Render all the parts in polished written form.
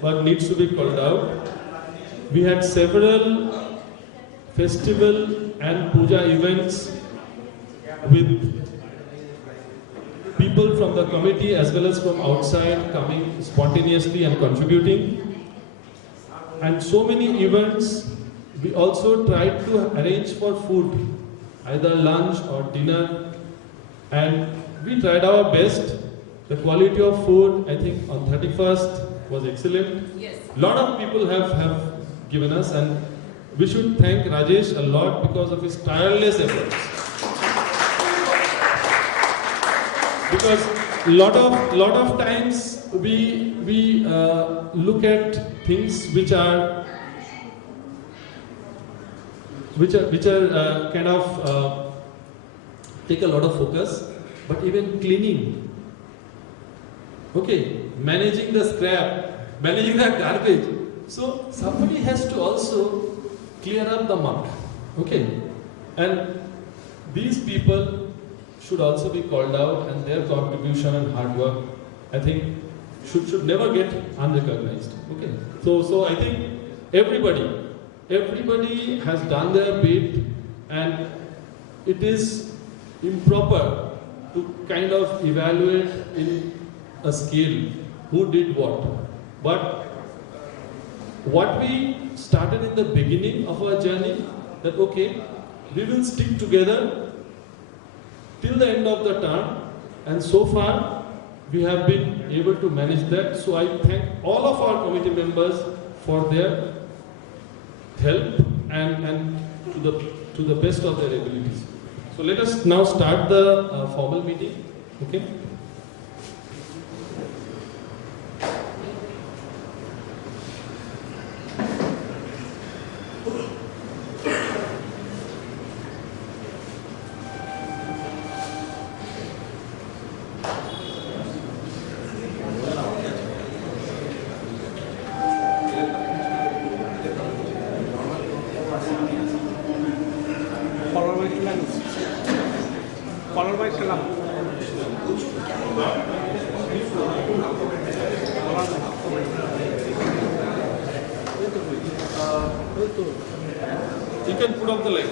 but needs to be called out. We had several festival and puja events with people from the committee as well as from outside coming spontaneously and contributing. And so many events, we also tried to arrange for food, either lunch or dinner, and we tried our best. The quality of food, I think on 31st was excellent. Yes. A lot of people have given us, and we should thank Rajesh a lot because of his tireless efforts. Because lot of times we look at things which are kind of take a lot of focus, but even cleaning, okay, managing the scrap, managing the garbage. So somebody has to also clear up the muck, okay, and these people should also be called out, and their contribution and hard work, I think, should never get unrecognized. Okay. So I think everybody has done their bit, and it is improper to kind of evaluate in a scale who did what. But what we started in the beginning of our journey, that okay, we will stick together till the end of the term, and so far we have been able to manage that. So I thank all of our committee members for their help and to the best of their abilities. So let us now start the formal meeting. Okay. You can put up the light.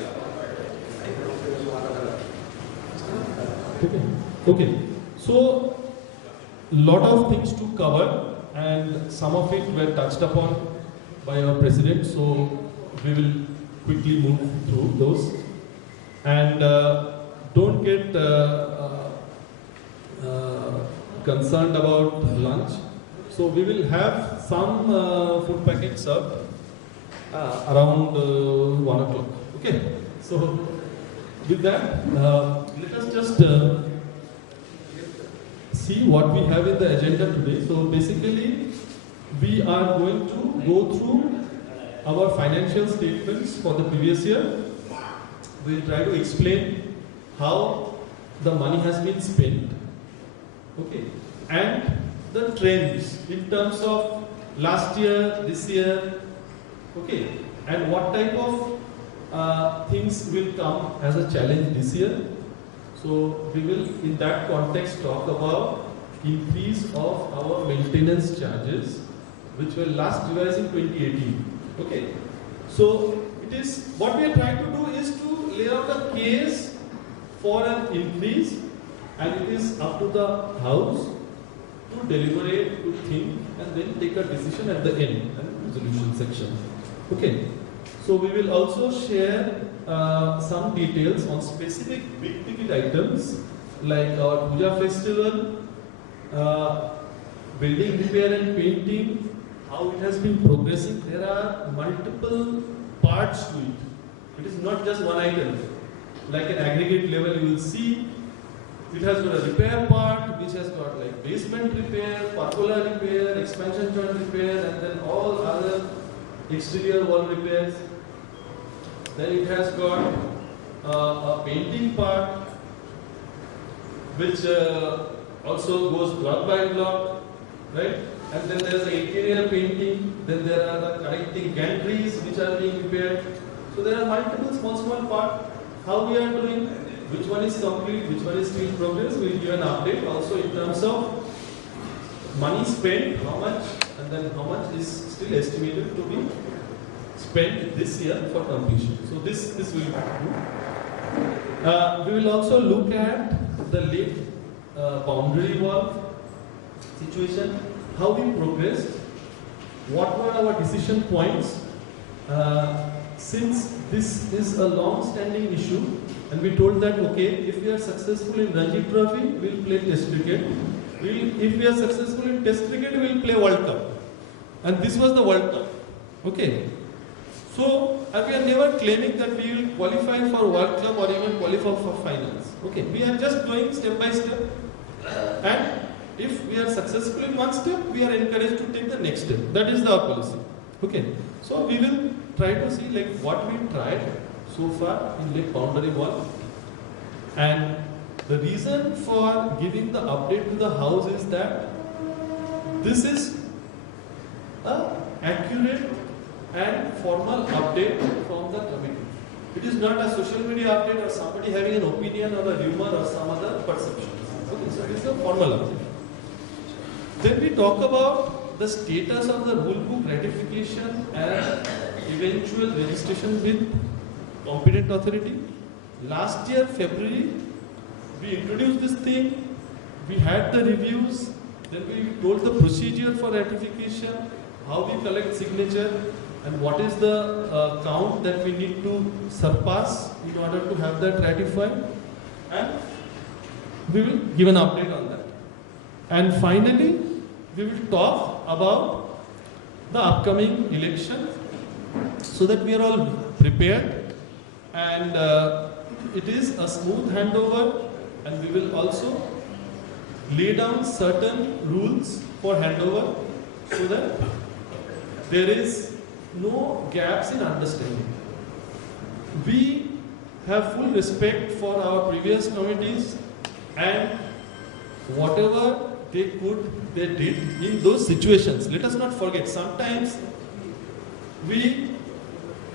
Okay. So, lot of things to cover, and some of it were touched upon by our president. So, we will quickly move through those, and don't get concerned about lunch. So, we will have some food packets served around 1 o'clock. Okay. So, with that, let us just see what we have in the agenda today. So, basically, we are going to go through our financial statements for the previous year. We will try to explain how the money has been spent. Okay. And the trends in terms of last year, this year. Okay, and what type of things will come as a challenge this year? So we will, in that context, talk about increase of our maintenance charges, which were last revised in 2018. Okay, so it is what we are trying to do is to lay out a case for an increase, and it is up to the House to deliberate, to think, and then take a decision at the end, and resolution section. Okay, so we will also share some details on specific big ticket items like our Puja festival, building repair and painting, how it has been progressing. There are multiple parts to it. It is not just one item. Like an aggregate level, you will see it has got a repair part, which has got like basement repair, pergola repair, expansion joint repair, and then all other exterior wall repairs. Then it has got a painting part, which also goes block by block, right? And then there is the interior painting. Then there are the connecting gantries which are being repaired. So there are multiple small parts. How we are doing? Which one is complete? Which one is still in progress? We will give an update also in terms of money spent, how much and then how much is still estimated to be spent this year for completion. So this will do. We will also look at the lake boundary wall situation, how we progressed, what were our decision points. Since this is a long-standing issue, and we told that okay, if we are successful in Ranji Trophy, we'll play Test cricket. If we are successful in Test cricket, we'll play World Cup. And this was the World Cup. Okay. So we are never claiming that we will qualify for World Cup or even qualify for finals. Okay. We are just going step by step. And if we are successful in one step, we are encouraged to take the next step. That is our policy. Okay. So we will try to see like what we tried so far in lake boundary wall. And the reason for giving the update to the house is that this is an accurate and formal update from the committee. It is not a social media update or somebody having an opinion or a rumor or some other perception. Okay, so this is a formal update. Then we talk about the status of the rule book ratification and eventual registration with competent authority. Last year, February, we introduced this thing, we had the reviews, then we told the procedure for ratification, how we collect signature, and what is the count that we need to surpass in order to have that ratified, and we will give an update on that. And finally, we will talk about the upcoming election so that we are all prepared, and it is a smooth handover, and we will also lay down certain rules for handover so that there is no gaps in understanding. We have full respect for our previous committees, and whatever they could, they did in those situations. Let us not forget, sometimes we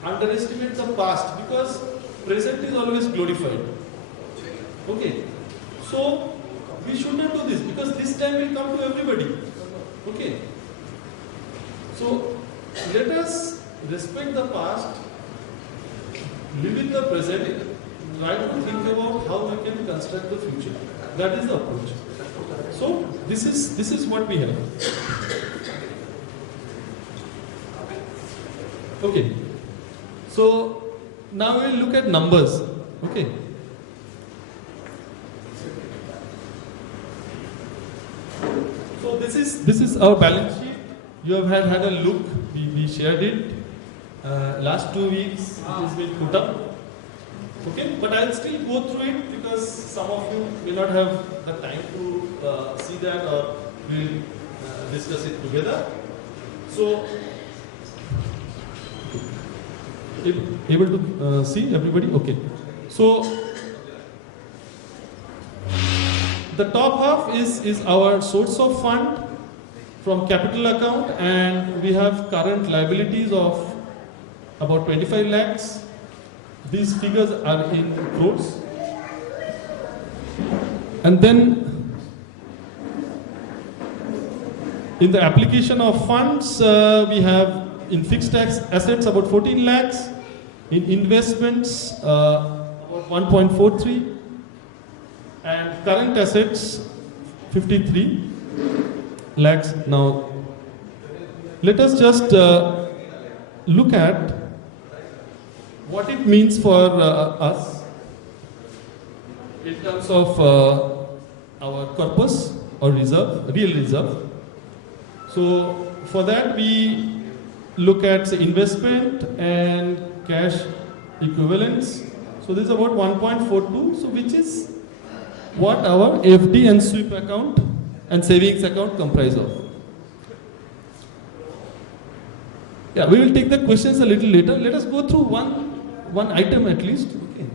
underestimate the past because present is always glorified. Okay, so we should not do this because this time will come to everybody. Okay, so let us respect the past, live in the present, try to think about how we can construct the future. That is the approach. So this is what we have. Okay. So now we will look at numbers. Okay. So this is our balance sheet. You have had a look. We shared it. Last 2 weeks it has been put up. Okay, but I'll still go through it because some of you may not have the time to see that, or we'll discuss it together. So, able to see everybody? Okay. So, the top half is our source of fund from capital account, and we have current liabilities of about 25 lakhs. These figures are in crores. And then in the application of funds, we have in fixed assets about 14 lakhs, in investments about 1.43, and current assets 53 lakhs. Now, let us just look at what it means for us in terms of our corpus or reserve, real reserve. So for that we look at say, investment and cash equivalents. So this is about 1.42, so which is what our FD and sweep account and savings account comprise of. Yeah, we will take the questions a little later. Let us go through one item at least. Okay.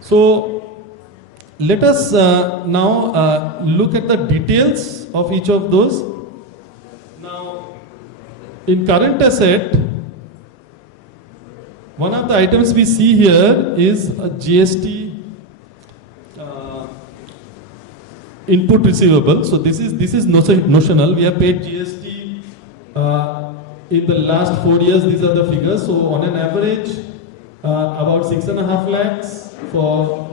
So let us now look at the details of each of those. Now, in current asset, one of the items we see here is a GST input receivable. So this is notional. We have paid GST In the last 4 years, these are the figures. So on an average, about 6.5 lakhs for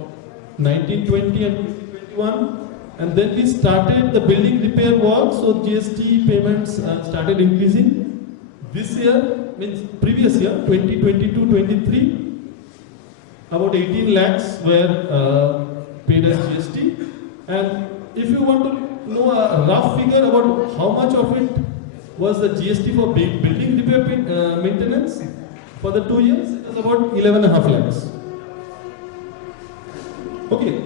1920 and 2021. And then we started the building repair work, so GST payments started increasing. This year, means previous year, 2022-23, about 18 lakhs were paid as GST. And if you want to know a rough figure about how much of it was the GST for building repair maintenance for the 2 years, it was about 11.5 lakhs. Okay.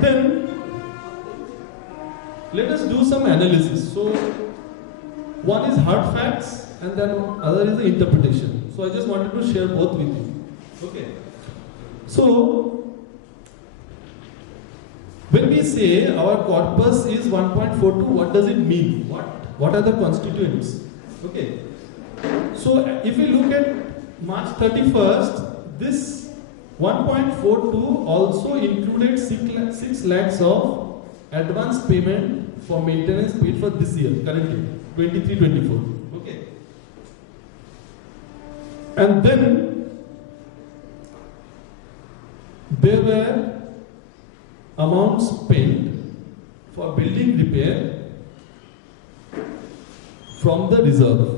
Then let us do some analysis. So one is hard facts and then other is the interpretation. So I just wanted to share both with you. Okay. So when we say our corpus is 1.42, what does it mean? What are the constituents? Okay. So if we look at March 31st, this 1.42 also included 6 lakhs of advance payment for maintenance paid for this year, currently, 23-24. Okay. And then there were amounts spent for building repair from the reserve.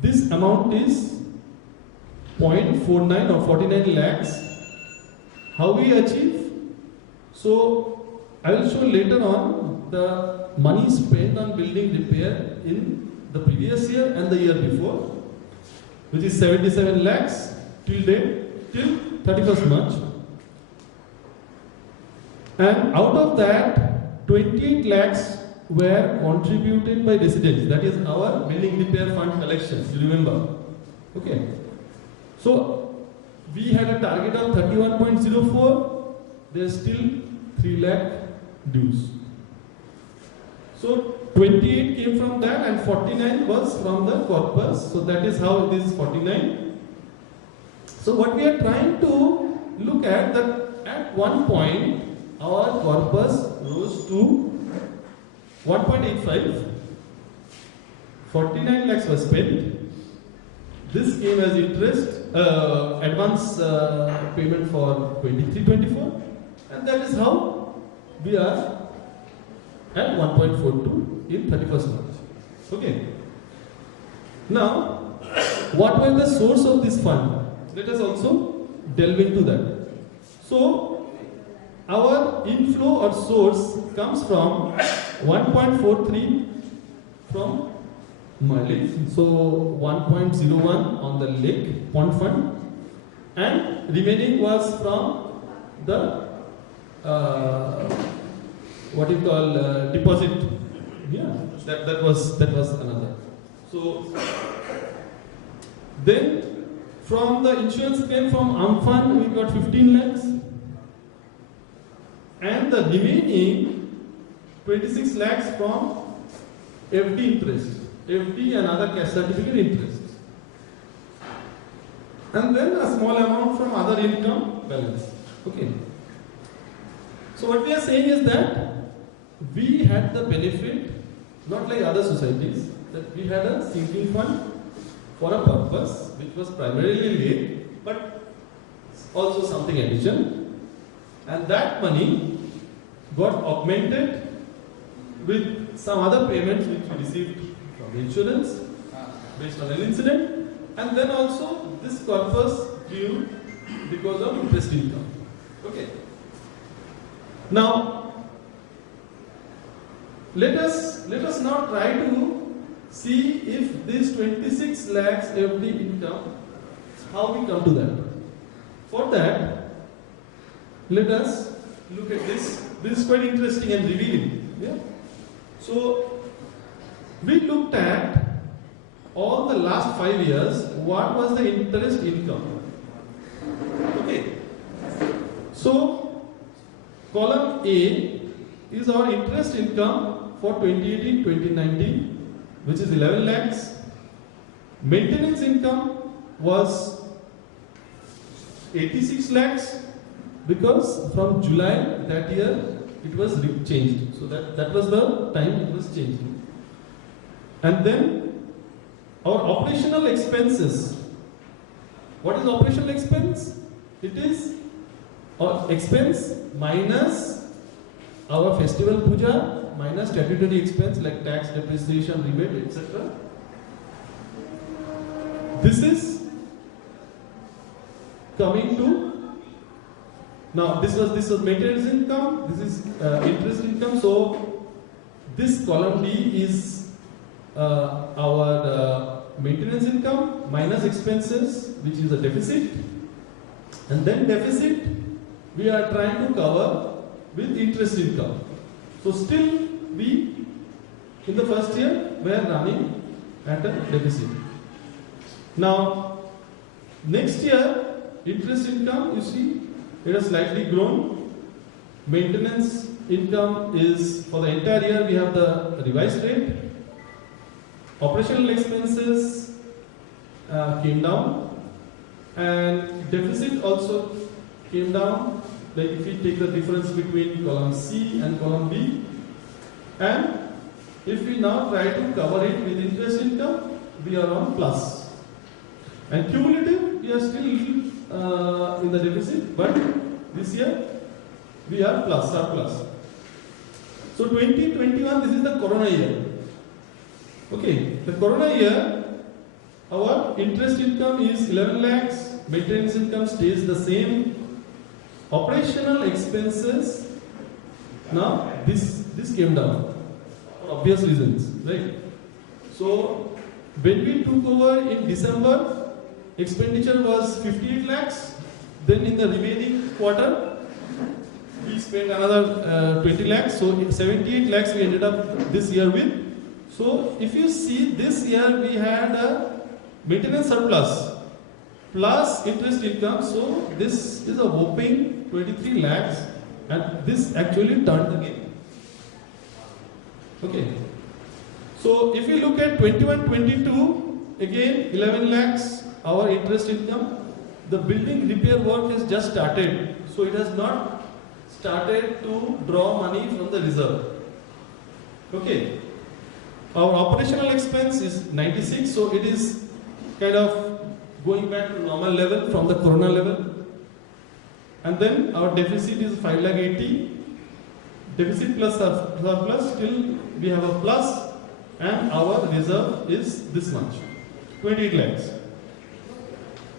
This amount is 0.49 or 49 lakhs. How we achieve? So I will show later on the money spent on building repair in the previous year and the year before, which is 77 lakhs till date, till 31st March. And out of that, 28 lakhs were contributed by residents. That is our building repair fund collection, you remember. Okay. So we had a target of 31.04, there's still 3 lakh dues. So 28 came from that and 49 was from the corpus. So that is how this is 49. So what we are trying to look at, that at one point our corpus rose to 1.85, 49 lakhs was spent. This came as interest, advance payment for 23-24, and that is how we are at 1.42 in 31st March. Okay. Now, what were the source of this fund? Let us also delve into that. So, our inflow or source comes from 1.43 from mileage, so 1.01 on the lake pond fund, and remaining was from the what you call deposit. Yeah, that was another. So then from the insurance claim from Amphan we got 15 lakhs, and the remaining 26 lakhs from FD interest. FD and other cash certificate interest. And then a small amount from other income balance. Okay. So what we are saying is that we had the benefit, not like other societies, that we had a sinking fund for a purpose which was primarily laid, but also something additional. And that money got augmented with some other payments which we received from insurance based on an incident, and then also this corpus grew because of interest income. Okay. Now let us now try to see if this 26 lakhs FD income, how we come to that. For that, let us look at this. This is quite interesting and revealing. Yeah. So we looked at all the last 5 years, what was the interest income. Okay. So column A is our interest income for 2018-2019, which is 11 lakhs. Maintenance income was 86 lakhs because from July that year it was changed. So that was the time it was changed. And then our operational expenses. What is operational expense? It is our expense minus our festival puja minus statutory expense like tax, depreciation, rebate, etc. This is coming to, now this was maintenance income, this is interest income. So this column D is our maintenance income minus expenses, which is a deficit, and then deficit we are trying to cover with interest income. So still we in the first year we are running at a deficit. Now next year interest income, you see it has slightly grown. Maintenance income is for the entire year we have the revised rate. Operational expenses came down, and deficit also came down. Like if we take the difference between column C and column B, and if we now try to cover it with interest income, we are on plus. And cumulative, we are still in the deficit, but this year we are plus, surplus. So 2021, this is the corona year. Okay, the corona year, our interest income is 11 lakhs, maintenance income stays the same. Operational expenses, now this came down for obvious reasons, right? So when we took over in December, expenditure was 58 lakhs. Then in the remaining quarter, we spent another 20 lakhs. So 78 lakhs we ended up this year with. So if you see this year we had a maintenance surplus plus interest income. So this is a whopping 23 lakhs, and this actually turned again. Okay. So if you look at 21-22, again 11 lakhs our interest income. The building repair work has just started, so it has not started to draw money from the reserve. Okay. Our operational expense is 96, so it is kind of going back to normal level from the corona level. And then our deficit is 5 lakh 80. Deficit plus surplus, still we have a plus, and our reserve is this much, 28 lakhs.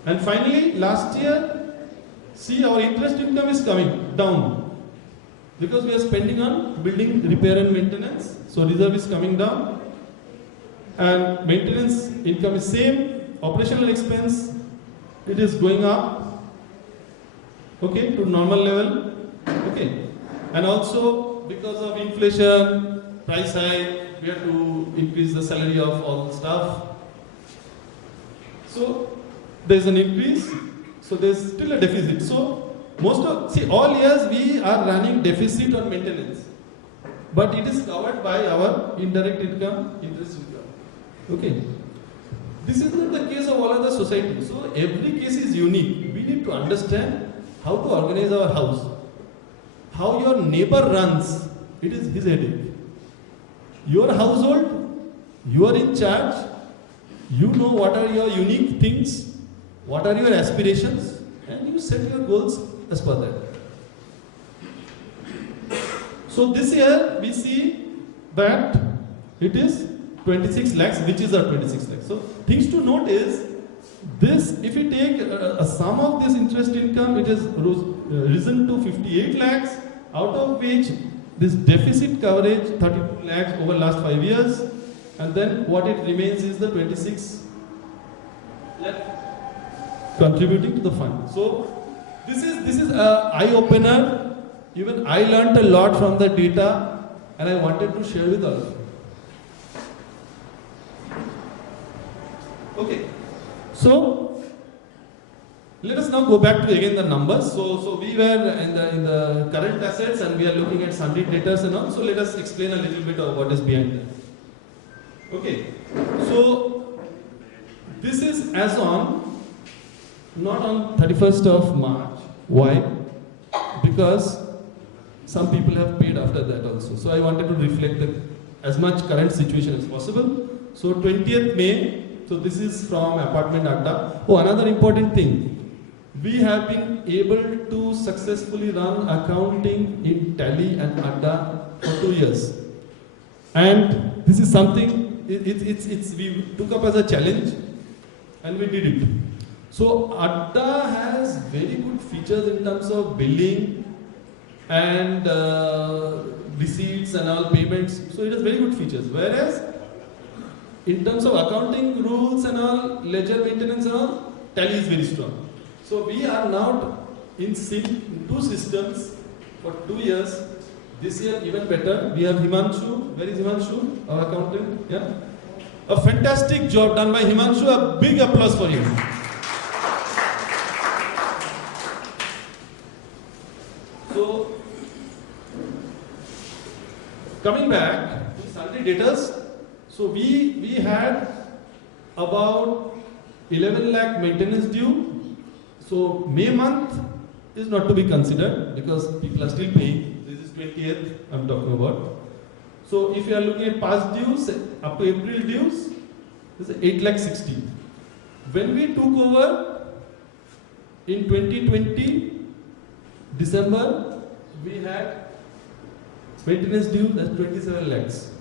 And finally, last year, see our interest income is coming down because we are spending on building repair and maintenance. So reserve is coming down, and maintenance income is same. Operational expense, it is going up. Okay, to normal level. Okay, and also because of inflation, price hike, we have to increase the salary of all the staff. So there is an increase. So there is still a deficit. So all years we are running deficit on maintenance, but it is covered by our indirect income, interest income. Okay. This is not the case of all other societies. So every case is unique. We need to understand how to organize our house. How your neighbor runs, it is his headache. Your household, you are in charge. You know what are your unique things, what are your aspirations, and you set your goals as per that. So this year we see that it is 26 lakhs, which is our 26 lakhs. So things to note is this, if you take a sum of this interest income, it has risen to 58 lakhs, out of which this deficit coverage 32 lakhs over last 5 years, and then what it remains is the 26 lakh contributing to the fund. So this is a eye opener. Even I learned a lot from the data, and I wanted to share with all of you. Okay, so let us now go back to again the numbers. So we were in the current assets, and we are looking at sundry debtors and all. So let us explain a little bit of what is behind that. Okay, so this is as on, not on 31st of March. Why? Because some people have paid after that also. So I wanted to reflect as much current situation as possible. So 20th May, so this is from Apartment Adda. Oh, another important thing. We have been able to successfully run accounting in Tally and Adda for 2 years. And this is something, we took up as a challenge and we did it. So Adda has very good features in terms of billing and receipts and all payments. So it has very good features. Whereas in terms of accounting rules and all, ledger maintenance and all, Tally is very strong. So we are now in sync in 2 systems for 2 years. This year even better. We have Himanshu. Where is Himanshu? Our accountant. Yeah. A fantastic job done by Himanshu. A big applause for him. So coming back to sundry debtors. So we had about 11 lakh maintenance due. So May month is not to be considered because people are still paying. This is 20th I'm talking about. So if you are looking at past dues up to April dues, this is 8 lakh 60. When we took over in 2020 December, we had maintenance due, that's 27 lakhs.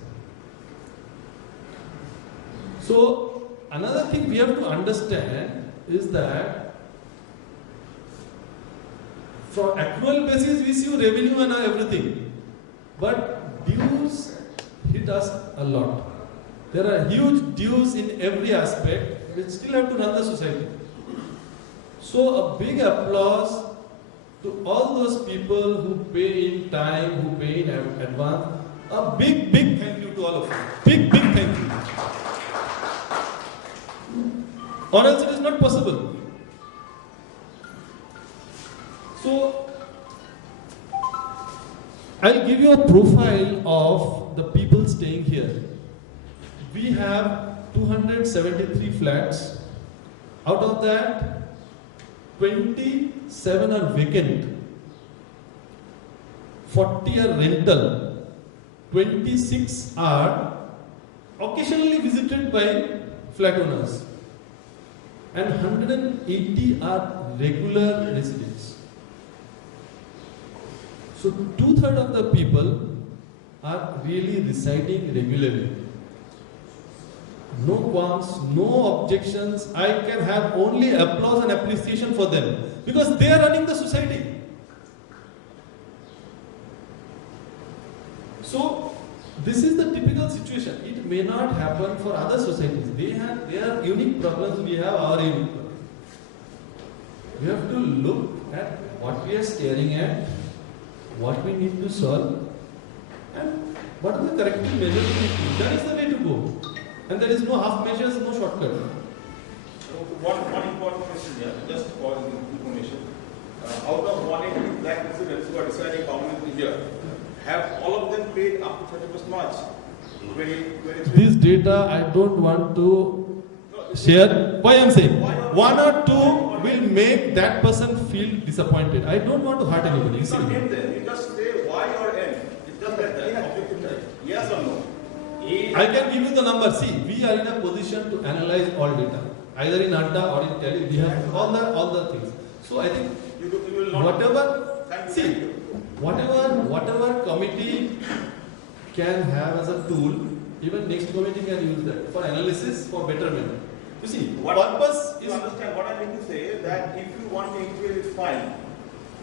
So another thing we have to understand is that for accrual basis, we see revenue and everything. But dues hit us a lot. There are huge dues in every aspect. We still have to run the society. So a big applause to all those people who pay in time, who pay in advance. A big thank you to all of you. Big thank you. Or else it is not possible. So, I'll give you a profile of the people staying here. We have 273 flats. Out of that, 27 are vacant, 40 are rental, 26 are occasionally visited by flat owners, and 180 are regular residents. So 2/3 of the people are really residing regularly. No qualms, no objections. I can have only applause and appreciation for them because they are running the society. So this is the typical situation. It may not happen for other societies. They have their unique problems. We have our unique problems. We have to look at what we are staring at, what we need to solve, and what are the corrective measures we need to do. That is the way to go. And there is no half measures, no shortcut. So one important question here, just for information. Out of 180 lakh residents who are deciding permanently here, have all of them paid up to 31st March 2023? This data I don't want to share. Why I am saying? One or two will make that person feel disappointed. I don't want to hurt anybody. You can't end there. You just say why or end. It's just like that. Yes or no? I can give you the number. See, we are in a position to analyze all data. Either in Adda or in Tally, we have all the things. So I think you will not whatever committee can have as a tool, even next committee can use that for analysis, for betterment. You see, purpose is... understand what I mean to say, that if you want to increase it, fine,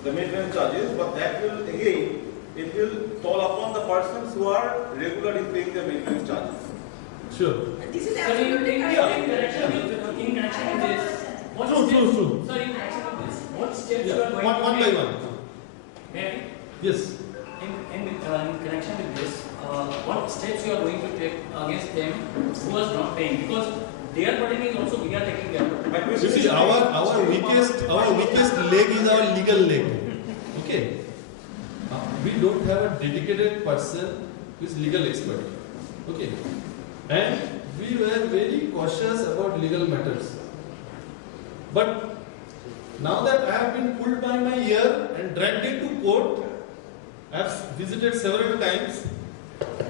the maintenance charges, but that will again, it will fall upon the persons who are regularly paying the maintenance charges. Sure. This is absolutely correct. In connection with this, True. Sir, in connection with this, what steps you are going One to by take? one. May Yes. in connection with this, what steps you are going to take against them who is not paying? Because their burden is also we are taking care of. You see, our weakest leg is our legal leg. Okay. We don't have a dedicated person who is legal expert. Okay. And we were very cautious about legal matters. But now that I have been pulled by my ear and dragged into court, I have visited several times.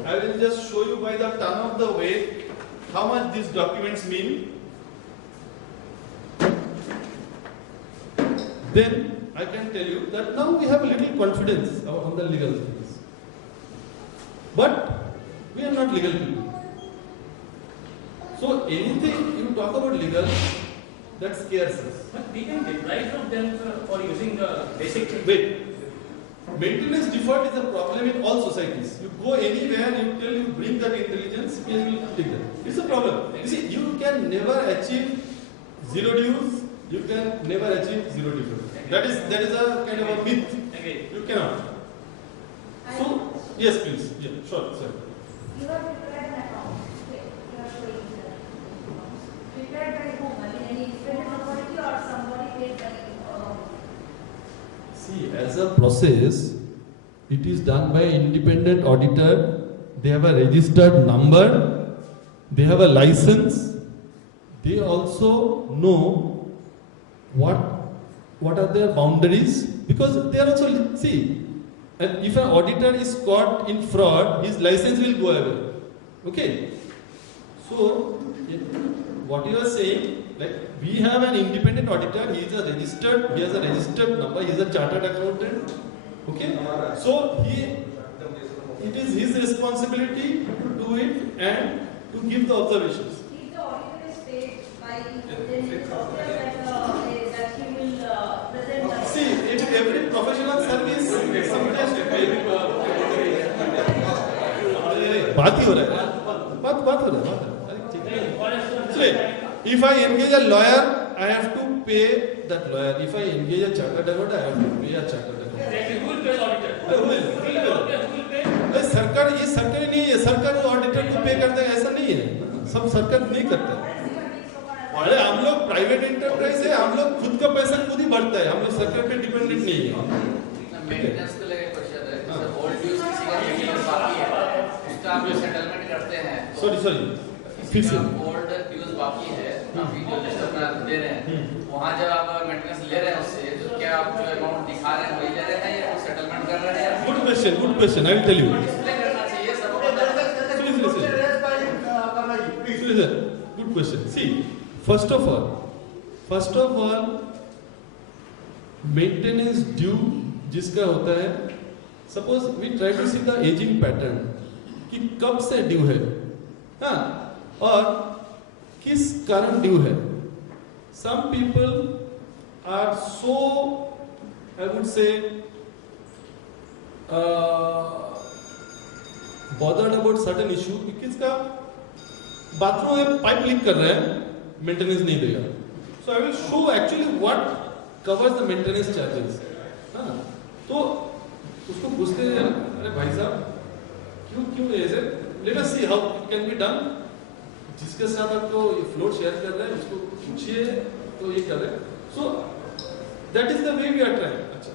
I will just show you by the turn of the way how much these documents mean. Then I can tell you that now we have a little confidence on the legal things. But we are not legal people. So anything you talk about legal, that scares us. But we can deprive from them for using the basic things. Wait. Maintenance default is a problem in all societies. You go anywhere, you tell you bring that intelligence, he will take that. It's a problem. You see, you can never achieve zero dues, you can never achieve zero default. That is a kind of a myth. Okay. You cannot. So, yes, please. Yeah, sure, sir. You have prepared an account. Okay. You are showing the prepared by whom? I mean, any independent authority or somebody paid by See, as a process, it is done by independent auditor. They have a registered number. They have a license. They also know what are their boundaries, because they are also, see, and if an auditor is caught in fraud, his license will go away. Okay? So, what you are saying, like we have an independent auditor, he has a registered number, he is a chartered accountant. Okay? So it is his responsibility to do it and to give the observations. if the auditor is paid by then it is obvious that he will present the See, in every professional service, somebody has to pay. बात ही हो रहा है, बात हो रहा है. See, if I engage a lawyer, I have to pay that lawyer. If I engage a chartered accountant, I have to pay a chartered accountant. Exactly. Who will pay the auditor? Who will? Who will pay? अरे सरकार ये सरकारी नहीं है, सरकार वो auditor को पे करता है ऐसा नहीं है, सब सरकार नहीं करता है. अरे हम लोग प्राइवेट एंटरप्राइज है, हम लोग खुद का पैसा खुद ही भरता है, हम लोग सरकार पे डिपेंडेंट नहीं है. मेंटेनेंस को लेकर क्वेश्चन है, जैसे ओल्ड ड्यूज किसी का मेंटेनेंस बाकी है, उसका आप जो सेटलमेंट करते हैं, सॉरी फिर से ओल्ड ड्यूज बाकी है, अभी जो लिस्ट अपना दे रहे हैं, वहाँ जब आप मेंटेनेंस ले रहे हैं उससे, तो क्या आप जो अमाउंट दिखा रहे हैं वही ले रहे हैं या कुछ सेटलमेंट कर रहे हैं? Good question, I will tell you. Display करना चाहिए सबको पता है. Good question. See, first of all, maintenance due जिसका होता है, suppose we try to see the aging pattern कि कब से ड्यू है, हाँ, और किस कारण ड्यू है. Some people are so, I would say, bothered about certain issue कि किसका बाथरूम में पाइप लीक कर रहा है, मेंटेनेंस नहीं देगा. So I will show actually what covers the maintenance charges. हाँ, तो उसको पूछते हैं, अरे भाई साहब क्यों ऐसे, let us see how it can be done. जिसके साथ आपको ये फ्लोर शेयर कर रहे हैं उसको पूछिए तो ये कर रहे हैं. So that is the way we are trying. अच्छा,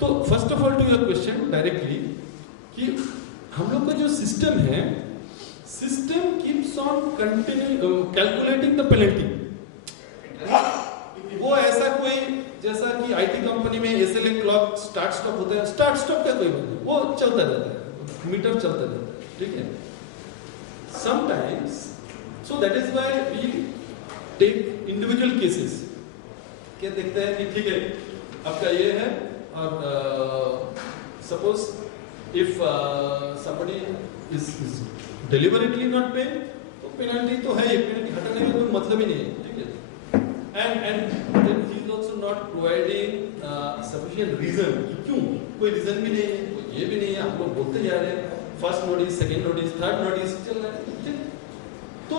तो first of all to your question directly कि हम लोग का जो सिस्टम है, system keeps on calculating the penalty. वो ऐसा कोई जैसा कि आईटी कंपनी में एसएलए क्लॉक स्टार्ट स्टॉप होता है, स्टार्ट स्टॉप का कोई बात नहीं, वो चलता रहता है, मीटर चलता रहता है. ठीक है. Sometimes, so that is why we take individual cases. क्या देखते हैं कि ठीक है आपका ये है, और suppose if somebody is deliberately not paying, तो पेनल्टी तो है, पेनल्टी हटाने का कोई मतलब ही नहीं है. ठीक है. and he is also not providing sufficient reason कि क्यों, कोई रीजन भी नहीं है, कोई ये भी नहीं है, हम लोग बोलते जा रहे हैं, first notice, second notice, third notice चल रहा है. ठीक. तो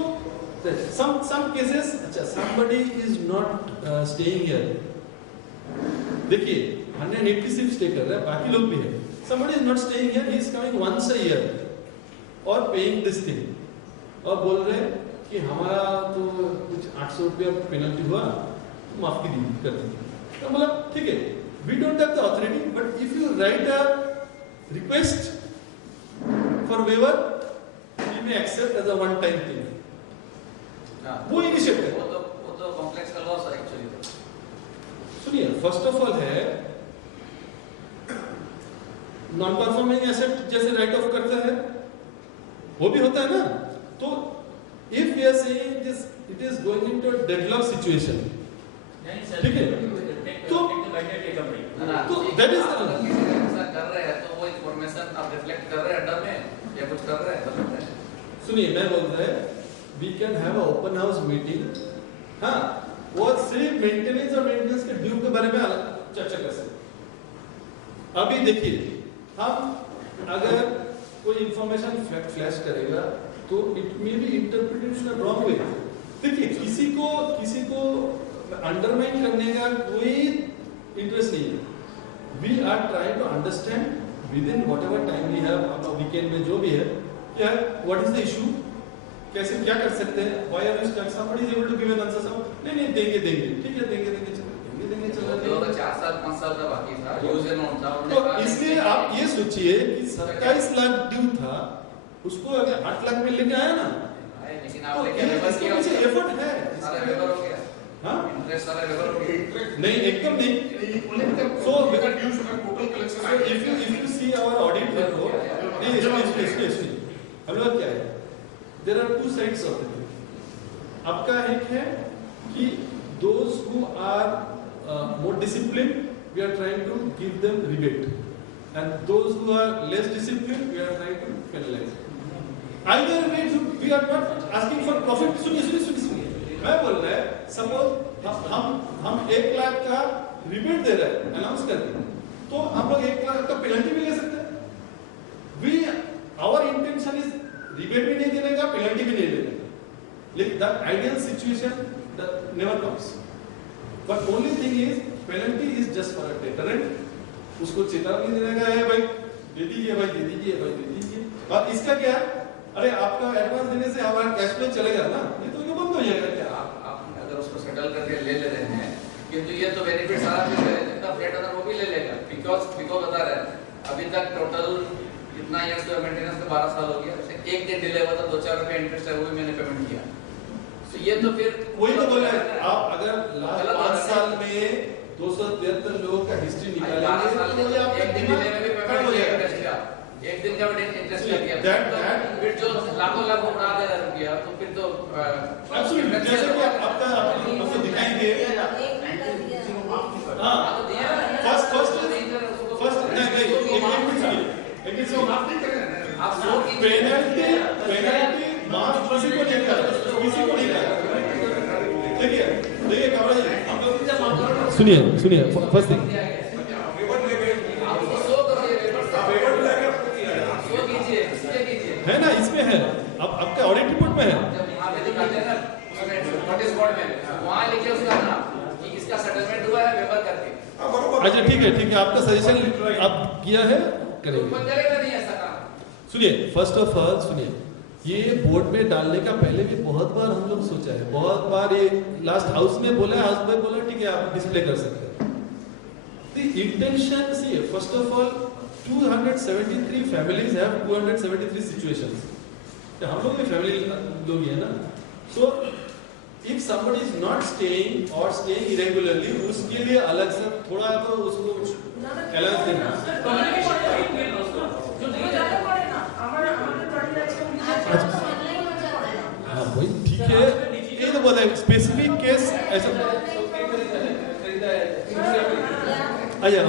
some cases, अच्छा, somebody is not staying here. देखिए 186 स्टे कर रहा है, बाकी लोग भी है. Somebody is not staying here, he is coming once a year और paying this thing, और बोल रहे हैं कि हमारा तो कुछ 800 रुपया पेनल्टी हुआ, तो माफ कर दीजिए. तो मतलब ठीक है, we don't have the authority, but if you write a request for waiver, we may accept as a one time thing. वो इनिशिएटिव, वो तो कॉम्प्लेक्स का लॉस है एक्चुअली. सुनिए, फर्स्ट ऑफ ऑल है नॉन परफॉर्मिंग एसेट जैसे write off करते हैं, वो भी होता है ना। तो if we are saying this it is going into a deadlock situation, ठीक है, तो तो that is the- अगर किसी ने ऐसा कर रहे हैं तो वो इंफॉर्मेशन आप रिफ्लेक्ट कर रहे हैं अंडर में या कुछ कर रहे हैं कर रहे हैं। सुनिए मैं बोल रहा है we can have a open house meeting, हाँ वो सिर्फ मेंटेनेंस और मेंटेनेंस के ड्यू के बारे में चर्चा कर सकते। अभी देखिए हम अगर कोई इंफॉर्मेशन फ्लैश करेगा तो it may be interpreted in a wrong way. देखिए किसी को अंडरमाइन करने का कोई इंटरेस्ट नहीं है। We are trying to understand within whatever time we have, अपना वीकेंड में जो भी है, क्या व्हाट इज द इशू, कैसे क्या कर सकते हैं, why are we stuck, somebody is able to give an answer, सब नहीं देंगे ठीक है देंगे चलो जो 4 साल 5 साल का बाकी था यूज एंड ऑन था, तो इसलिए आप ये सोचिए कि 27 लाख ड्यू था, उसको अगर 8 लाख में लेके आया ना, लेकिन तो आपने क्या वेवर इसके किया, पीछे एफर्ट है, सारा वेवर हो गया, हाँ इंटरेस्ट सारा वेवर हो गया। नहीं एकदम नहीं। So if you see our audit report, नहीं इसमें हम लोग क्या है, there are two sides of it. आपका एक है कि those who are more disciplined, we are trying to give them rebate, and those who are less disciplined, we are trying to penalize. Either way, we are not asking for profit. सुनिए, मैं बोल रहा है, suppose हम 1 लाख का rebate दे रहे हैं announce करके, तो हम लोग 1 लाख का पेनल्टी भी ले सकते हैं। आवर इंटेंशन इज रिबेट भी नहीं देने का, पेनल्टी भी नहीं देने का, लेकिन the ideal situation never comes. But only thing is penalty is just for a deterrent. उसको चेतावनी देने का है, भाई दे दीजिए, भाई दे दीजिए, भाई दे दीजिए। और इसका क्या है, अरे आपका एडवांस देने से हमारा कैश फ्लो चलेगा ना, ये तो ये बंद हो जाएगा। क्या आप अगर उसको सेटल करके ले रहे हैं, किंतु ये तो बेनिफिट सारा जितना फ्लैट ओनर वो भी ले लेगा, बिकॉज बता रहे हैं अभी तक टोटल इतना ईयर्स का मेंटेनेंस का 12 साल हो गया, एक दिन डिले हुआ था, 2-4 रुपए इंटरेस्ट है वो भी मैंने पेमेंट किया। तो ये तो फिर वही तो बोल रहे हैं, आप अगर लास्ट 5 साल में 273 लोगों का हिस्ट्री निकालेंगे, 12 साल तो ये के आपका एक दिन डिले में भी खत्म पेमेंट हो किया जाएगा। इंटरेस्ट का, एक दिन का भी इंटरेस्ट लग गया, That- फिर जो लाखों लाख उड़ा दे रहा रुपया, तो फिर तो Absolutely, जैसे कि आपका आपको दिखाई दे, हाँ फर्स्ट नहीं एक मिनट सुनिए, आप सो की पेनल्टी माफ किसी को नहीं करा, देखिए कमरा हम लोग सुनिए फर्स्ट थिंग, आपको सो कीजिए, है ना, इसमें है, अब आपका ऑडिट रिपोर्ट में है। जब वहाँ पे दिखाते हैं ना उसमें नोटिस बोर्ड में, वहाँ लिखे उसका नाम कि इसका सेटलमेंट हुआ है वेवर करके, अच्छा ठीक है, आपका सजेशन आप किया है, तो करेंगे। कोई करेगा नहीं ऐसा काम। सुनिए, फर्स्ट ऑफ ऑल सुनिए, ये बोर्ड में डालने का पहले भी बहुत बार हम लोग सोचा है, बहुत बार ये लास्ट हाउस में बोला, हाउस में बोला ठीक है आप डिस्प्ले कर सकते हैं। The intention see, first of all 273 families have 273 situations, हम लोग भी फैमिली लोग हैं ना, so if somebody is not staying और स्टेइंग इरेगुलरली, उसके लिए अलग से थोड़ा तो उसको अलाउंस देना। हाँ वही ठीक है, ये तो बोला स्पेसिफिक केस ऐसा, अच्छा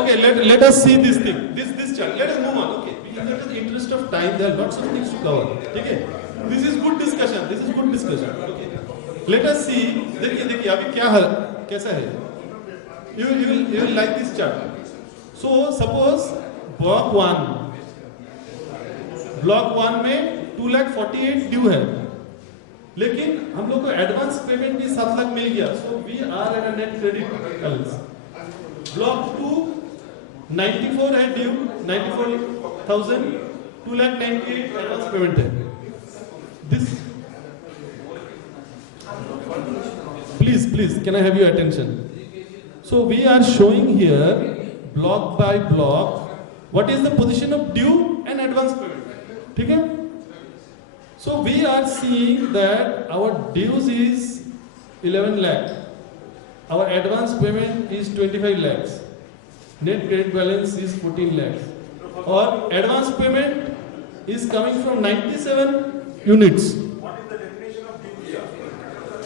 okay, let us see this thing, this chart, let us move on, okay, because in the interest of time there are lots of things to cover, ठीक है, this is good discussion, okay, let us see, देखिए अभी क्या है, कैसा है, you will like this chart. So suppose block 1 में 2,48,000 due है, लेकिन हम लोग को एडवांस पेमेंट भी 7 लाख मिल गया, so we are at a net credit balance. Block 2 94 है ड्यू, 94,000, 2,98,000 एडवांस पेमेंट है। This please can I have your attention? So we are showing here block by block what is the position of due and advance payment, ठीक है? So we are seeing that our dues is 11 lakh our advance payment is 25 lakhs. Net credit balance is 14 lakhs. Or advance payment is coming from 97 units. What is the definition of due here?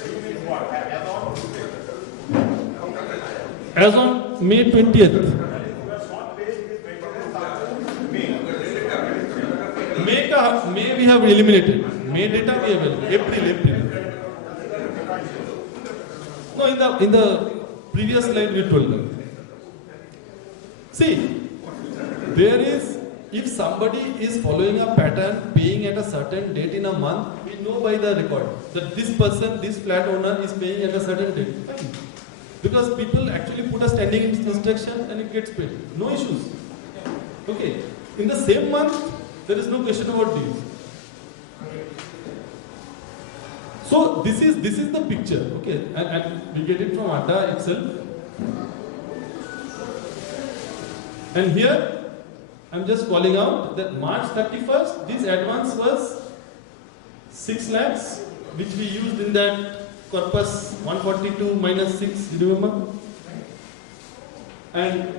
Due means what? As on May 20th. You are not paid this maintenance after May. May we have eliminated. May data we have eliminated. April. No, in the previous slide we told them. See, there is, if somebody is following a pattern, paying at a certain date in a month, we know by the record that this person, this flat owner is paying at a certain date. Fine. Because people actually put a standing instruction and it gets paid. No issues. Okay. In the same month, there is no question about dues. So this is the picture. Okay, and we get it from ADA itself. And here, I'm just calling out that March 31st, this advance was 6 lakhs, which we used in that corpus 142 minus 6, you remember? And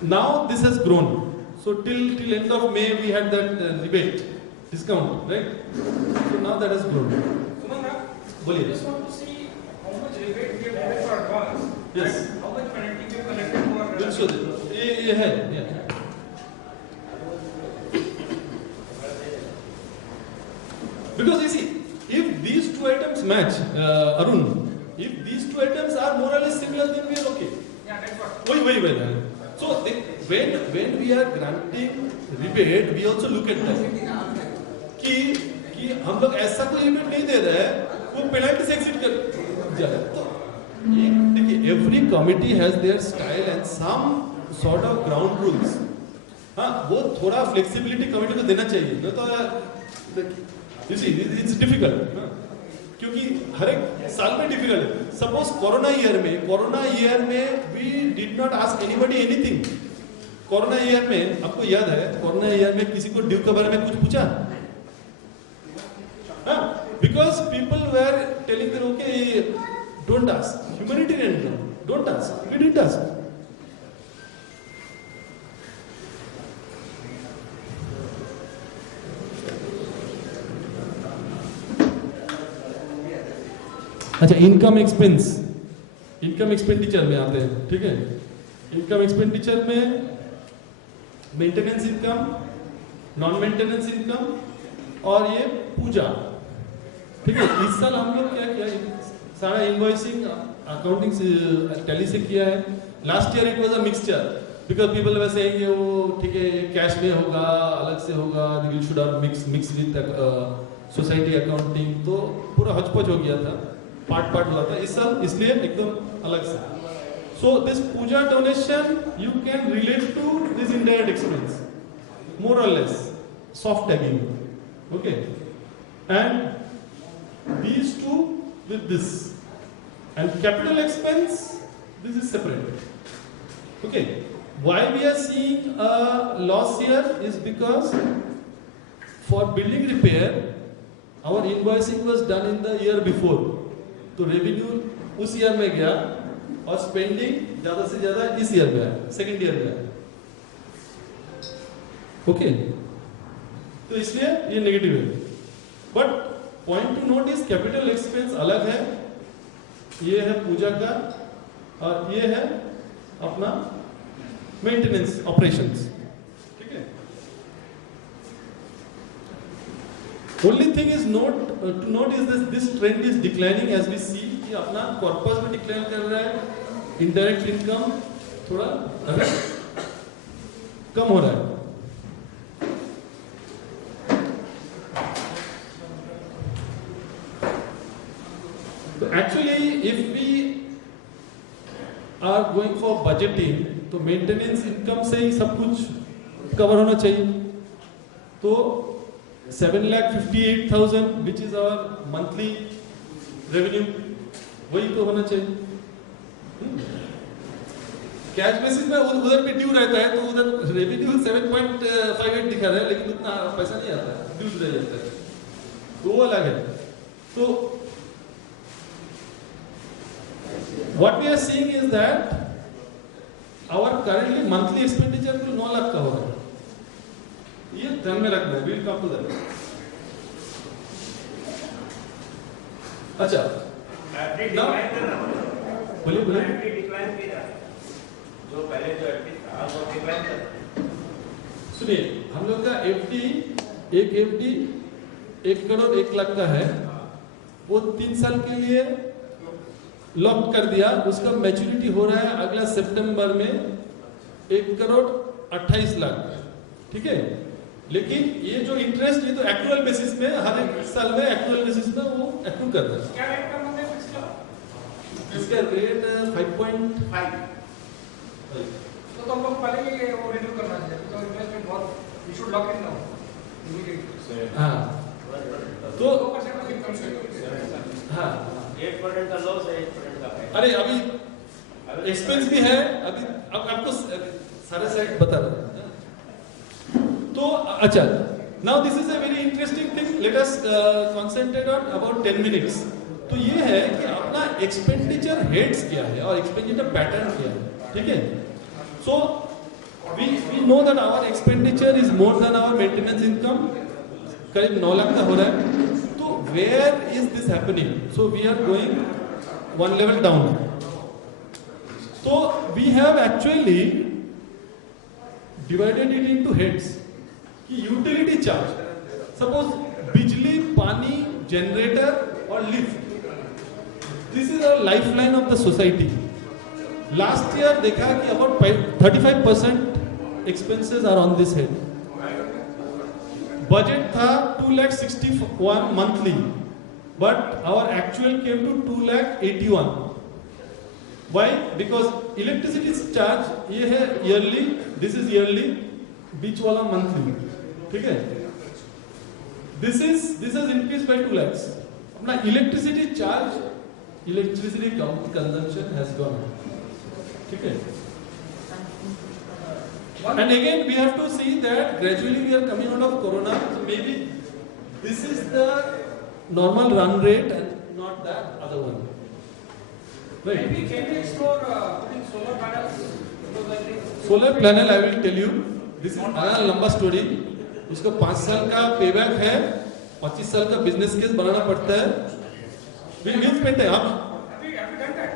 now this has grown. So till end of May, we had that rebate, discount, right? So now that has grown. Sumana, Boliye. I just want to see how much rebate we have given for advance. Yes. And how much penalty we have collected for We'll show this. ये है, yeah. Because you see, if these two items match, Arun, if these two items are more or less similar, then we are okay. Yeah, that's what. Wait. So when we are granting rebate, we also look at that. कि हम लोग ऐसा कोई rebate नहीं दे रहे हैं, वो penalty से exit कर जाए. तो ये देखिए, every committee has their style and some sort of ground rules. हाँ, वो थोड़ा flexibility committee को देना चाहिए. न तो you see, it's difficult. क्योंकि हर एक साल में difficult है. Suppose कोरोना ईयर में we did not ask anybody anything. Corona year में आपको याद है, कोरोना ईयर में किसी को ड्यू के बारे में कुछ पूछा? हाँ, because people were telling them, okay, don't ask. Humanitarian, don't ask. We didn't ask. अच्छा, इनकम एक्सपेंडिचर में आते हैं, ठीक है? इनकम एक्सपेंडिचर में maintenance income, non maintenance income और ये पूजा, ठीक है? इस साल हम लोग क्या किया, सारा इनवॉइसिंग अकाउंटिंग से टैली से किया है. Last year it was a mixture because people were saying वो ठीक है कैश में होगा, अलग से होगा, we should have mix with society accounting, तो पूरा हचपच हो गया था, पार्ट हुआ था. इस साल इसलिए एकदम अलग से. So this puja donation you can relate to this indirect expense, more or less, soft tagging, okay? And these two with this, and capital expense, this is separate, okay? Why we are seeing a loss here is because for building repair, our invoicing was done in the year before, तो revenue उस year में गया और spending ज्यादा से ज्यादा इस year में है, सेकेंड ईयर में है, ओके? तो इसलिए ये नेगेटिव है. But point two note is capital expense अलग है, ये है पूजा का और ये है अपना मेंटेनेंस ऑपरेशंस, ठीक है? Only thing is to note is this trend is declining as we see कि अपना कॉर्पस में डिक्लाइन कर रहा है, इनडायरेक्ट इनकम थोड़ा कम हो रहा है. तो actually if we are going for budgeting तो मेंटेनेंस इनकम से ही सब कुछ कवर होना चाहिए. तो 7,58,000 which is our monthly revenue, वही तो होना चाहिए. कैश बेसिस में उधर भी ड्यू रहता है तो उधर रेवेन्यू 7.58 दिखा रहा है, लेकिन उतना पैसा नहीं आता है, ड्यू रह जाता है, तो वो अलग है. तो what we are seeing is that our currently monthly expenditure कुल 9 लाख का हो रहा है. ये ध्यान में रखना है. We'll come to that. अच्छा. Now, बोलिए बोलिए. जो पहले जो एफडी था वो डिक्लाइन कर. सुनिए, हम लोग का एफडी 1 करोड़ 1 लाख का है. वो 3 साल के लिए लॉक कर दिया. उसका मैच्योरिटी हो रहा है अगला सितंबर में 1 करोड़ 28 लाख. ठीक है. लेकिन ये जो इंटरेस्ट ये तो एक्चुअल बेसिस में हर एक साल में एक्चुअल बेसिस में वो एक्रू कर रहा है. क्या रेट का मंदिर इसका? इसका रेट 5.5. तो हम लोग पहले ही वो रिन्यू करना चाहिए तो इन्वेस्टमेंट बहुत we should lock in now immediately. हाँ. तो 2% ऑफ इनकम से. हाँ. 8% का लॉस है, 8% का है. अरे अभी एक्सपेंस भी है. अभी अब आपको सारे साइड बता रहे हैं. तो अच्छा, now this is a very interesting thing. Let us concentrate on about 10 minutes. तो ये है कि अपना एक्सपेंडिचर हेड्स क्या है और एक्सपेंडिचर पैटर्न क्या है. ठीक है. सो we know that our expenditure is more than our maintenance income. करीब 9 लाख का हो रहा है. तो where is this happening? So we are going one level down. So we have actually divided it into heads. कि utility charge. Suppose बिजली, पानी, generator और lift. This is a lifeline of the society. Last year देखा कि about 35% expenses are on this head. Budget था 2,61,000 monthly, but our actual came to 2,81,000. Why? Because electricity charge ये है yearly, this is yearly, बीच वाला monthly. ठीक है? This has increased by 2 lakhs. अपना electricity charge, electricity consumption has gone up. ठीक है. And again we have to see that gradually we are coming out of corona, so maybe this is the normal run rate and not that other one. Right? Maybe can we explore putting solar panels? Because I think Solar panel I will tell you. This is another लंबा story. उसका 5 साल का payback है. 25 साल का business case बनाना पड़ता है. We will spend it. have we done that?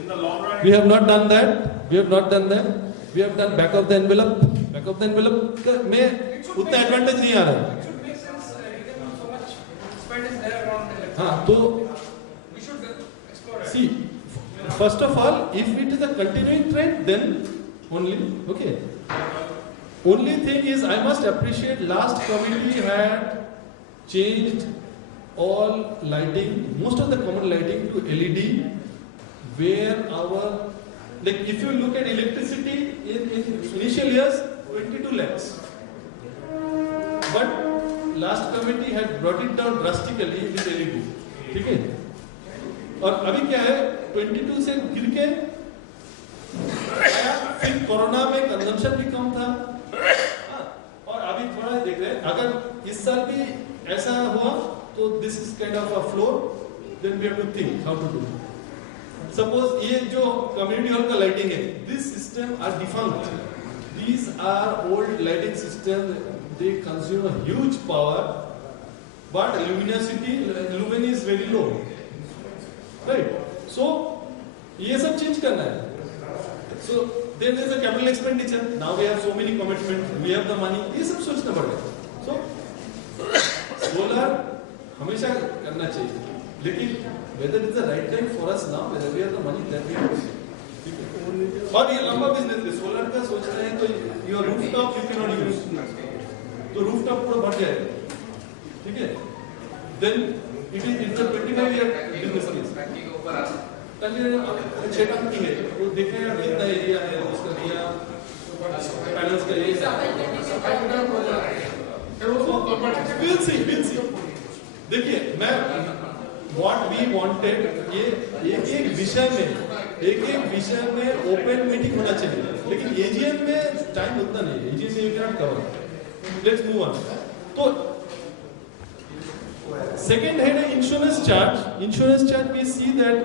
In the long run, We have not done that. We have not done that. We have done back of the envelope. Back of the envelope में उतना advantage नहीं आ रहा. It should make sense. Even so much spend is there around electricity. हाँ, तो We should explore it. see, first of all, if it is a continuing trend, then only okay. Only thing is, I must appreciate last committee had changed all lighting, most of the common lighting to LED, where our like if you look at electricity in initial years 22 lakhs, but last committee had brought it down drastically with LED. ठीक है. और अभी क्या है 22 से गिर के फिर कोरोना में कंजम्पशन भी कम था. और अभी थोड़ा देख रहे हैं अगर इस साल भी ऐसा हुआ तो this is kind of a floor. Then we have to think how to do. Suppose ये जो कम्युनिटी हॉल का लाइटिंग है, this system are defunct. These are old lighting system. They consume a huge power, but lumen is very low. Right. So ये सब change करना है. So there is a capital expenditure. Now we have so many commitment, we have the money. ये सब सोचना पड़ेगा. सो solar हमेशा करना चाहिए, लेकिन whether it's the right time for us now, whether we have the money that we have to see. और ये लंबा बिजनेस है. सोलर का सोच रहे हैं तो your rooftop you can not use, तो रूफटॉप पूरा बढ़ जाएगा. ठीक है. Then it is a 25 year business case. टंकी के ऊपर आना. टंकी 6 टंकी है. वो देखेगा कितना एरिया है उसका दिया पैनल्स का एरिया. we'll see. देखिए मैं what we wanted, ये एक विषय में ओपन मीटिंग होना चाहिए, लेकिन एजीएम में टाइम उतना नहीं है. एजीएम में you can not cover. Let's move on. तो सेकंड हेड है insurance charge. Insurance charge we see that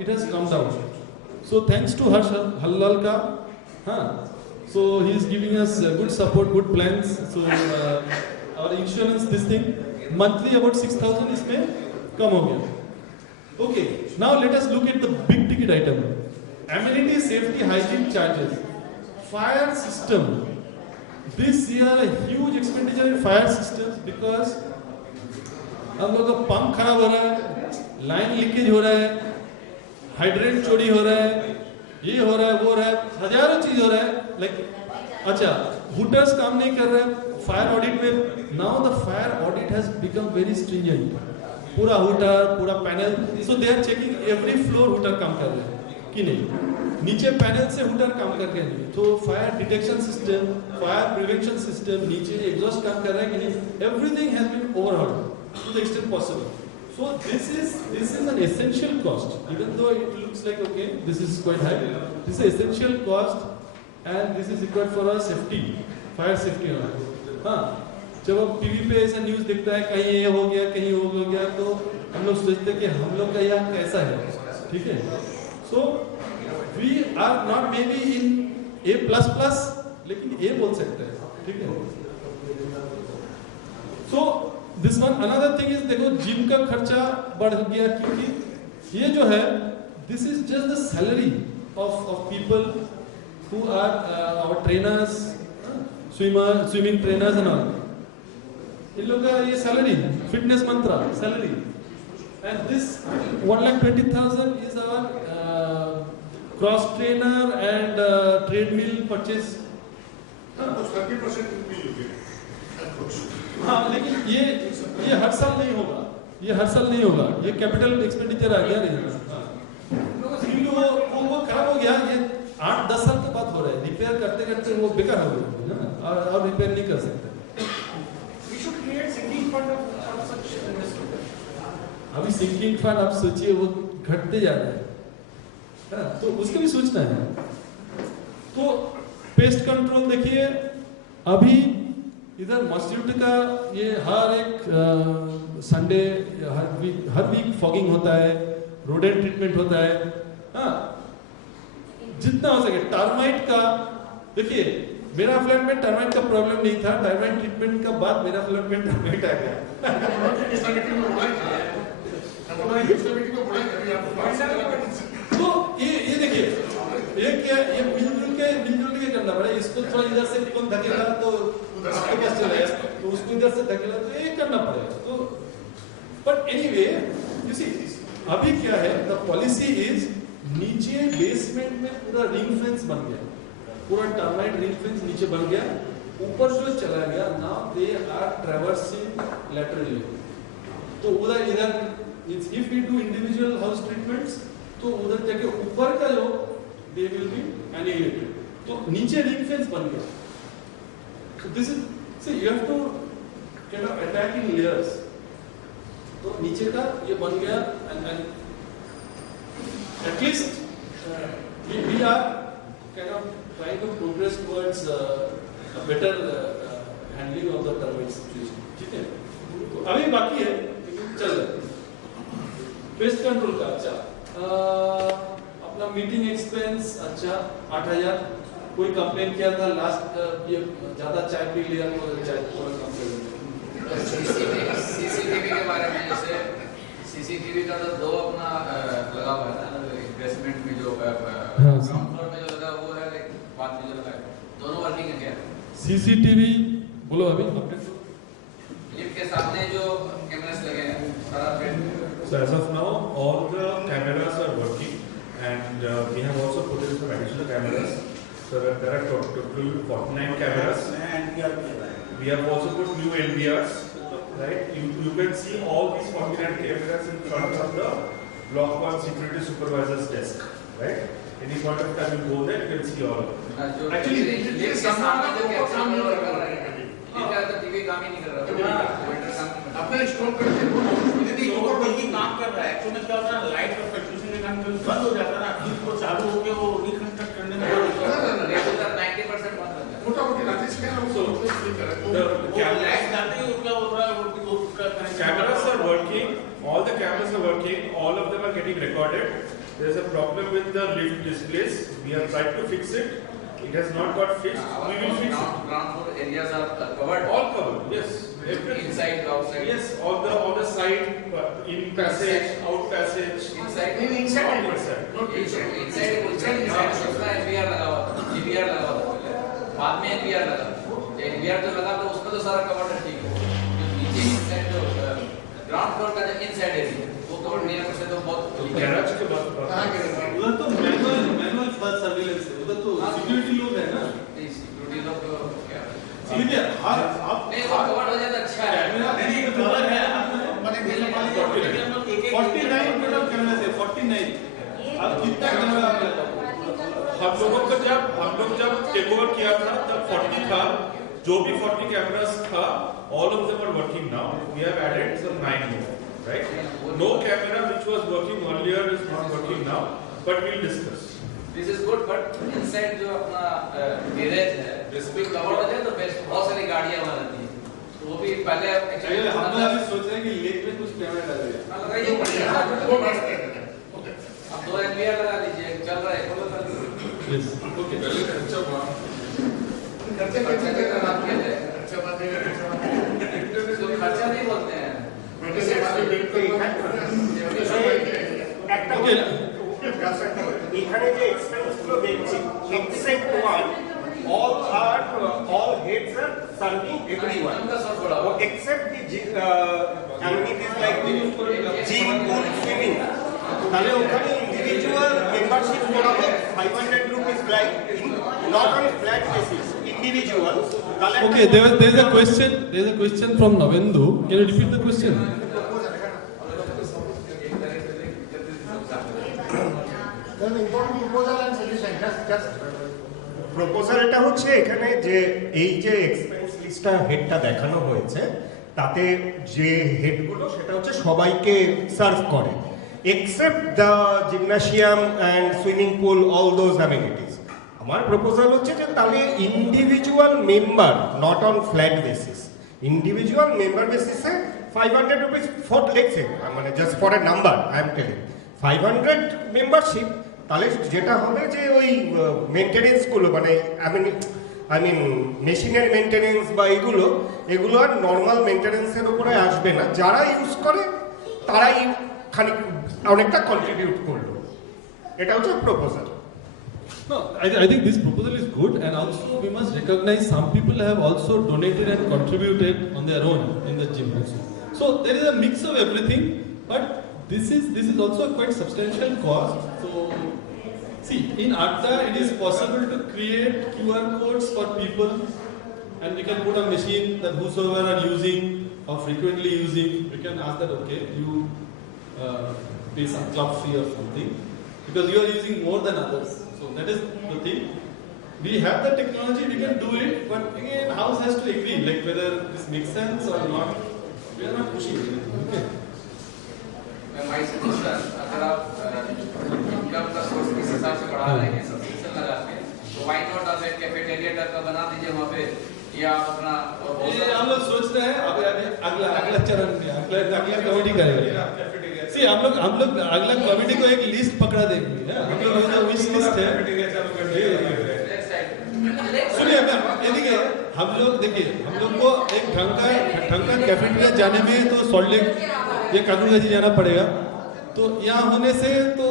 it has come down. So thanks to Harsh Hallalka, so he is giving us good support, good plans. So our insurance, this thing, monthly about 6,000 इसमें कम हो गया. Okay, now let us look at the big ticket item. Amenity, safety, hygiene charges. Fire system. This year a huge expenditure in fire systems because हम लोग का pump खराब हो रहा है, लाइन लीकेज हो रहा है, हाइड्रेंट चोरी हो रहा है, ये हो रहा है, वो हो रहा है, हजारों चीज हो रहा है. लाइक अच्छा, हुटर्स काम नहीं कर रहे हैं फायर ऑडिट में. Now the fire audit has become very stringent. पूरा हुटर, पूरा panel, so they are checking every floor hooter काम कर रहे हैं कि नहीं, नीचे पैनल से हुटर काम करके नहीं. तो fire detection system, fire prevention system, नीचे एग्जॉस्ट काम कर रहा है कि नहीं, everything has been overhauled to the extent possible. So this is an essential cost, even though it looks like okay, this is quite high. This is essential cost, and this is required for our safety, fire safety. हाँ, जब अब TV पे ऐसा news दिखता है कहीं ये हो गया, कहीं वो हो गया, तो हम लोग सोचते हैं कि हम लोग का यहाँ कैसा है, ठीक है? So we are not maybe in A++, लेकिन A बोल सकते हैं, ठीक है? So this one, another thing is, देखो जिम का खर्चा बढ़ गया क्योंकि ये जो है, this is just the salary of people who are our trainers, swimming trainers and all. इन लोग का ये salary, fitness mantra, salary, and this 1,20,000 is our cross trainer and treadmill purchase. हाँ, लेकिन ये हर साल नहीं होगा, ये हर साल नहीं होगा, ये कैपिटल एक्सपेंडिचर आ गया नहीं, वो खराब हो गया, ये 8-10 साल के बाद हो रहा है, रिपेयर करते करते वो बेकार हो गया और रिपेयर नहीं कर सकते. We should create sinking fund for such investment. अभी सिंकिंग फंड आप सोचिए वो घटते जा रहे हैं, तो उसका भी सोचना है. तो पेस्ट कंट्रोल देखिए, अभी इधर मॉस्किटो का ये हर एक संडे हर वीक फॉगिंग होता है, रोडेंट ट्रीटमेंट होता है. हाँ, जितना हो सके. टर्माइट का देखिए, मेरा फ्लैट में टर्माइट का प्रॉब्लम नहीं था, टर्माइट ट्रीटमेंट का बाद मेरा फ्लैट में टर्माइट आ गया. तो ये देखिए, ये क्या, ये मिलजुल के करना पड़ेगा. इसको थोड़ा इधर से कौन धकेला तो उसके पास चलेगा, तो उसको इधर से धकेला तो ये करना पड़ेगा. तो बट एनीवे यू सी, अभी क्या है, द पॉलिसी इज नीचे बेसमेंट में पूरा रिंग फेंस बन गया, पूरा टर्माइट रिंग फेंस नीचे बन गया, ऊपर जो चला गया, now they are traversing laterally. तो उधर इधर if we do individual house treatments, तो उधर जाके ऊपर का जो दे विल बी एनिहिलेटेड. तो नीचे रिंग फेंस बन गया. So this is, see, you have to kind of attack in layers. तो नीचे का ये बन गया, and at least we are kind of trying to progress towards a better handling of the termite situation. ठीक है? तो अभी बाकी है, लेकिन चल रहा है. पेस्ट कंट्रोल का अच्छा, अपना मीटिंग एक्सपेंस अच्छा 8,000. कोई कंप्लेन किया था लास्ट, ये ज्यादा चाय पी लिया तो चाय थोड़ा कम कर दो. सीसीटीवी के बारे में, जैसे सीसीटीवी का तो 2 अपना लगा हुआ है ना, इन्वेस्टमेंट में जो ग्राउंड फ्लोर में जो लगा वो है, 5 में जो लगा है, दोनों वर्किंग है क्या? सीसीटीवी बोलो अभी अपडेट. लिफ्ट के सामने जो कैमरास लगे हैं सारा fit. So as of now, all the cameras are working, and we have also put in some additional cameras. So there are total 49 cameras. We have also put new NVRs. Right? You can see all these 49 cameras in front of the Block 1 security supervisor's desk. Right? Any point of time you go there, you can see all of them. Actually, lift के सामने जो camera लगा हुआ है, lift का तो TV काम ही नहीं कर रहा. अपने स्टोर करके यदि ओवर वर्किंग काम कर रहा है, एक्चुअली में क्या होता है, लाइट का फ्लक्चुएशन के कारण बंद हो जाता है ना, फिर वो चालू होके वो रिकंस्ट्रक्ट करने में रेगुलर 90% बंद हो जाता है. मोटा-मोटी राजेश क्या हम सोल्व कर रहे हैं. वो लाइट जाते ही क्या हो रहा है, वो Cameras are working. All the cameras are working. All of them are getting recorded. there's a problem with the lift displays. We have tried to fix it. It has not got fixed. We will fix it. Ground floor areas are covered. All covered. Yes. Everything. Inside, outside. Yes. On the side, in passage, out passage. Inside. inside All inside. Not inside. inside उसका NVR लगा हुआ था, EVR लगा हुआ था पहले, बाद में NVR लगा। NVR तो लगा तो उसमें तो सारा कवर है, ठीक है। जो नीचे inside जो ग्राउंड फ्लोर का जो inside एरिया वो कवर नहीं है, उससे तो बहुत गैराज के बाद उधर तो मैनुअल सर्विलेंस है, उधर तो सिक्योरिटी लोग है ना। सिक्योरिटी लोग क्या ठीक है, हर आप नहीं वो कवर हो जाता अच्छा है। नहीं कवर है, मैंने 49 मतलब कैमरा से 49। अब कितना कैमरा आप लगाओ? हम लोग जब टेक ओवर किया था तब 40 था, जो भी 40 कैमरास था, all of them are working now. We have added some 9 more, right? No camera which was working earlier is not working now, but we'll discuss. This is good, but inside जो अपना garage है, जिसमें cover हो जाए तो best. बहुत सारी गाड़ियाँ वहाँ रहती हैं, तो वो भी पहले एक्चुअली हम लोग अभी सोच रहे हैं कि लेक में कुछ कैमरा डालेंगे। लगाइए अब 2 NVR लगा लीजिए, चल रहा है खोलो कर दीजिए। यस ओके खर्चा नहीं बोलते हैं। এখানে যে এক্সপেন্স গুলো দেখছি except one all heads are serving everyone except the amenities like the gym pool swimming তাহলে ওখানে ইন্ডিভিজুয়াল মেম্বারশিপ করাবো 500 rupees like not on flat basis individual Okay, there is a question from Navendu. Can you repeat the question? প্রপোজালটা হচ্ছে এখানে যে এই যে expense লিস্টটা হেডটা দেখানো হয়েছে তাতে যে হেডগুলো সেটা হচ্ছে সবাইকে সার্ভ করে except the gymnasium and swimming pool all those amenities. আমার প্রপোজাল হচ্ছে যে তাহলে individual member not on flat basis individual member বেসিসে 500 rupees ফর লেটস মানে just for a number I am telling 500 membership তাহলে যেটা হবে যে ওই মেনটেনেন্সগুলো মানে আই মিন মেশিনের মেনটেনেন্স বা এগুলো আর নর্মাল মেনটেনেন্সের উপরে আসবে না, যারা ইউজ করে তারাই খানিক অনেকটা কন্ট্রিবিউট করলো। এটা হচ্ছে proposal. No, I think this proposal is good, and also we must recognize some people have also donated and contributed on their own in the gym also. So there is a mix of everything, but this is also a quite substantial cost. So see, in Adda it is possible to create QR codes for people, and we can put a machine that whosoever are using or frequently using, we can ask that okay, you pay some club fee or something, because you are using more than others. So that is the thing. We have the technology, we can do it, but again, house has to agree, like whether this makes sense or not. We are not pushing it. Okay. My suggestion, अगर आप income का source किस हिसाब से बढ़ा रहे हैं subscription लगा के, तो why not आप एक कैफेटेरिया टाइप का बना दीजिए वहाँ पे, या आप अपना ये हम लोग सोच रहे हैं अब अगला चरण में अगला कमेटी करेगा। See, हम लोग अगला कमेटी को एक लिस्ट पकड़ा देंगे, हम लोग जो विश लिस्ट है। सुनिए ये देखिए हम लोग को एक ढंग का कैफेटेरिया जाने में तो सॉल्ट लेक ये कानूनगंज जाना पड़ेगा, तो यहाँ होने से तो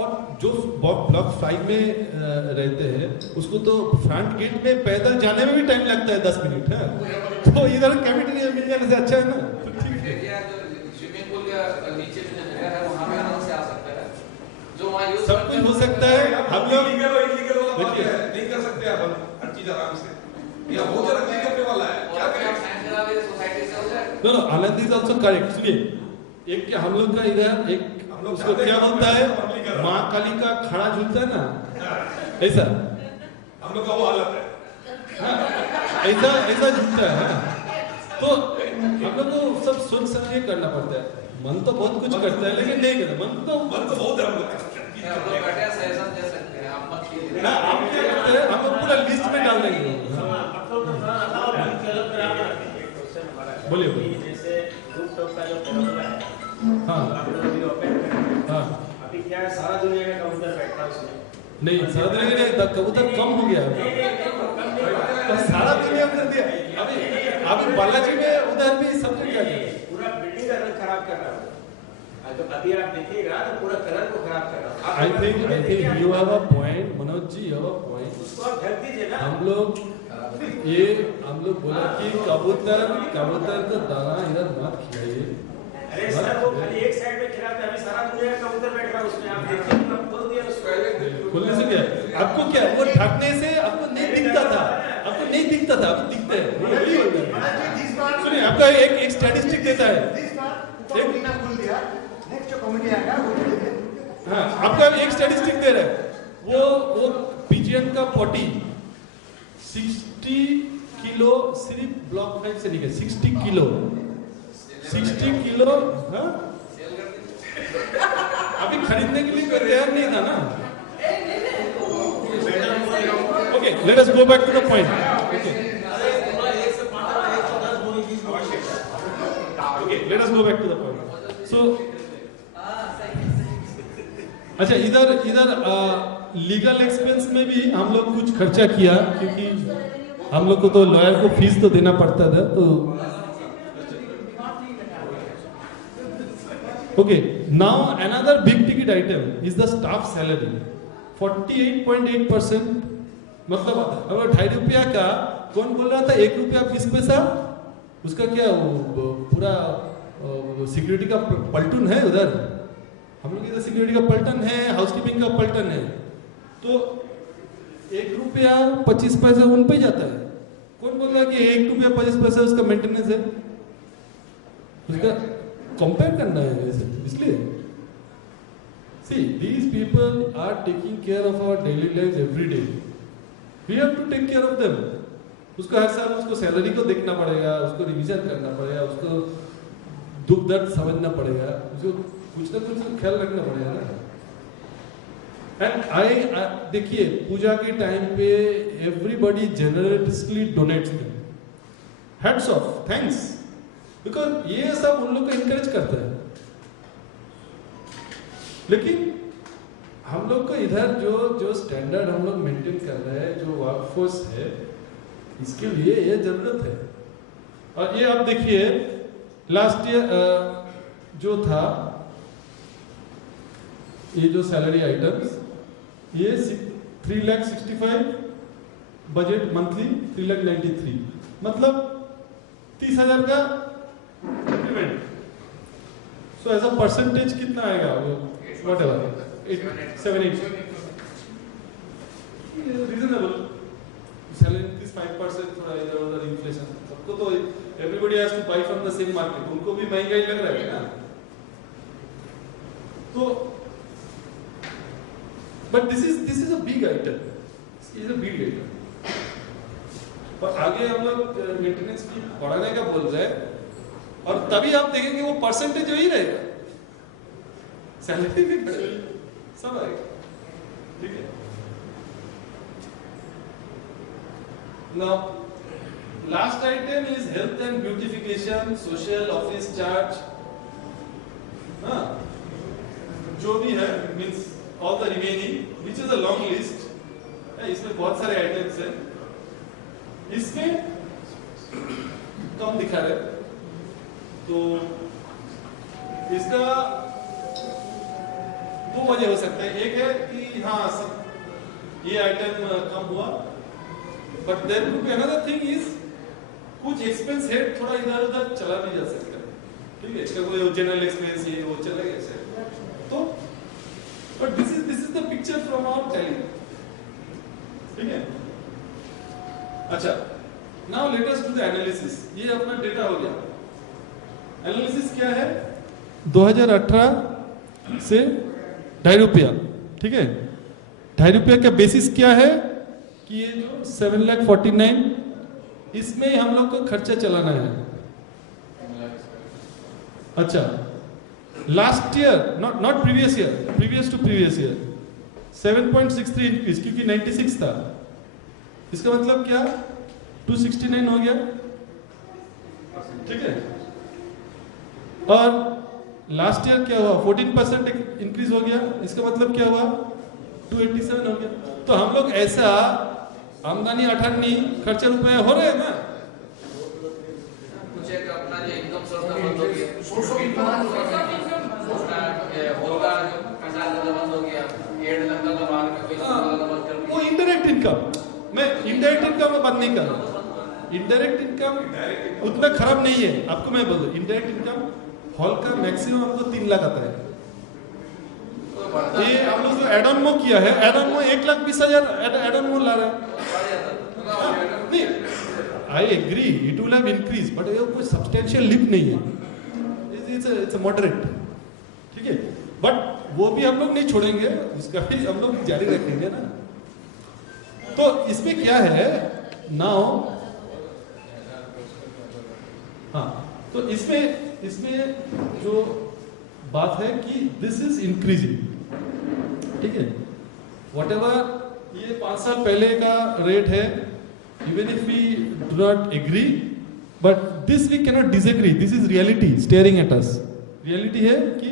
और जो ब्लॉक 5 में रहते हैं उसको तो फ्रंट गेट में पैदल जाने में भी टाइम लगता है 10 मिनट है, तो इधर कैफेटेरिया मिल जाने से अच्छा है ना। स्विमिंग पूल के नीचे में जो जगह है वहाँ पे आराम से आ सकता है, जो वहाँ यूज सब कुछ हो सकता है। हम लोग नहीं कर सकते अपन हर चीज आराम से, या बहुत ज्यादा क्लिक करने वाला है क्या करें सोसाइटी से हो जाए। No Anand is also correct. सुनिए एक क्या हम लोग का इधर एक उसको क्या बोलता है माँ काली का खड़ा झूलता है ना, ऐसा हम लोग का वो हालत है। ऐसा झूलता है, तो हम लोग को सब सोच समझ के करना पड़ता है। मन तो बहुत कुछ करता है लेकिन नहीं करता, मन तो बहुत है हम लोग का। हम लोग बैठे सजेशन दे सकते हैं, आप मत कीजिए। ना आप क्या करते हैं, हम लोग पूरा लिस्ट में डाल देंगे। बोलिए जैसे रूफ टॉप का जो प्रॉब्लम है, हाँ आप लोग अभी ओपन हाँ अभी क्या है, सारा दुनिया का कबूतर बैठता है उसमें। नहीं, सारा दुनिया का कबूतर कम हो गया नहीं, नहीं, नहीं, वो कम नहीं हुआ। तो सारा दुनिया कर दिया। अभी बालाजी में उधर भी सब जगह है। पूरा बिल्डिंग का रंग खराब कर रहा है। तो अभी आप देखिएगा तो पूरा कलर को खराब कर रहा है। I think you have a point, Manoj ji, you have a point. उसको आप ढक दीजिए ना। हम लोग बोला कि कबूतर को दाना इधर मत खिलाइए। अरे सर, वो खाली एक साइड में खिलाते हैं, अभी सारा दुनिया का कबूतर बैठ रहा है उसमें। आप देखिए, आप खोल दिया उसको। खोलने से क्या? आपको क्या वो ढकने से आपको नहीं दिखता था, अब दिखता है। सुनिए, आपका एक स्टैटिस्टिक देता है। हाँ, आपका एक स्टैटिस्टिक दे रहा है। वो पिजियन का 60 किलो सिर्फ ब्लॉक 5 से निकले। 60 किलो। हाँ? अभी खरीदने के लिए कोई तैयार नहीं था ना। Okay, let us go back to the point. Okay, let us go back to the point. So, अच्छा, इधर लीगल एक्सपेंस में भी हम लोग कुछ खर्चा किया, क्योंकि हम लोग को तो लॉयर को फीस तो देना पड़ता था। तो okay, now another big ticket item is the staff salary. 48.8%, मतलब अगर ₹2.5 का कौन बोल रहा था 1 रुपया 20 पैसा, उसका क्या वो पूरा सिक्योरिटी का पलटन है उधर। हम लोग इधर सिक्योरिटी का पलटन है, हाउसकीपिंग का पलटन है, तो 1 रुपया 25 पैसा उन पे जाता है। कौन बोल रहा है कि 1 रुपया 25 पैसा उसका मेंटेनेंस है, उसका कंपेयर करना है वैसे, इसलिए। See, these people are taking care of our daily lives every day. We have to take care of them. उसको हर साल उसको सैलरी को देखना पड़ेगा, उसको रिवीजन करना पड़ेगा, उसको दुख दर्द समझना पड़ेगा, उसको कुछ ना कुछ ख्याल रखना पड़ेगा ना। एंड देखिए, पूजा के टाइम पे everybody generously donates them. Hats off, thanks, because ये सब उन लोग को इनकरेज करता है। लेकिन हम लोग को इधर जो स्टैंडर्ड हम लोग मेंटेन कर रहे हैं, जो वर्कफोर्स है, इसके लिए ये जरूरत है। और ये आप देखिए, लास्ट ईयर जो था, ये जो सैलरी आइटम्स, ये 3,65,000 बजट मंथली 3,93,000, मतलब 30,000 का increment. So as a percentage कितना आएगा? Whatever, 7-8, reasonable. Salary increase 5%, थोड़ा इधर उधर इन्फ्लेशन, सबको तो everybody has to buy from the same market, उनको भी महंगाई लग रहा है ना। तो but this is a big item, और आगे हम लोग मेंटेनेंस फी बढ़ाने का बोल रहे हैं, और तभी आप देखेंगे वो परसेंटेज वही रहेगा, सैलरी भी सब आएगा, ठीक है। Now, last item is health and beautification, social, office charge, हाँ, जो भी है, means all the remaining, which is a long list, इसमें बहुत सारे items हैं, इसमें कम दिखा रहे, तो इसका दो वजह हो सकता है। एक है कि हाँ, ये आइटम कम हुआ, but then another thing is कुछ एक्सपेंस है थोड़ा इधर उधर चला भी जा सकता है, ठीक है। इसका कोई जनरल एक्सपेंस ये वो चला गया ऐसे, तो but this is the picture from our tally, ठीक है। अच्छा, now let us do the analysis. ये अपना डेटा हो गया। एनालिसिस क्या है? 2018 से ₹2.5, ठीक है। ₹2.5 का बेसिस क्या है कि ये जो 7,49,000, इसमें हम लोग को खर्चा चलाना है। अच्छा, last year, not previous year, previous to previous year 7.63 increase, क्योंकि 96 था। इसका मतलब क्या? 269 हो गया, ठीक है। और लास्ट ईयर क्या हुआ 14% इंक्रीज हो गया, इसका मतलब क्या हुआ 287 हो गया। तो हम लोग ऐसा आमदनी 58 खर्चे रुपए हो रहे हैं ना। कुछ एक अपना जो इनकम सोर्स बंद हो गया, होगा जो पंचायत का बंद हो गया, एड लगता था बाहर में कोई बंद कर वो इनडायरेक्ट इनकम, मैं इनडायरेक्ट इनकम में बात नहीं कर रहा। इनडायरेक्ट इनकम उतना खराब नहीं है, आपको मैं बोल दूं इनडायरेक्ट इनकम हॉल का मैक्सिमम हमको 3 लाख आता है। ये हम लोग जो एड ऑन मो किया है, एड ऑन मो 1,20,000 एड ऑन मो ला रहे हैं। नहीं, I agree it will have increase, but ये कोई सब्सटेंशियल लिप नहीं है, इट्स अ मॉडरेट, ठीक है। बट वो भी हम लोग नहीं छोड़ेंगे, उसका भी हम लोग जारी रखेंगे ना। तो इसमें क्या है नाउ, हाँ, तो इसमें जो बात है कि दिस इज इंक्रीजिंग, ठीक है। वट एवर ये 5 साल पहले का रेट है, even if we do not agree, but this we cannot disagree, this is reality staring at us. Reality है कि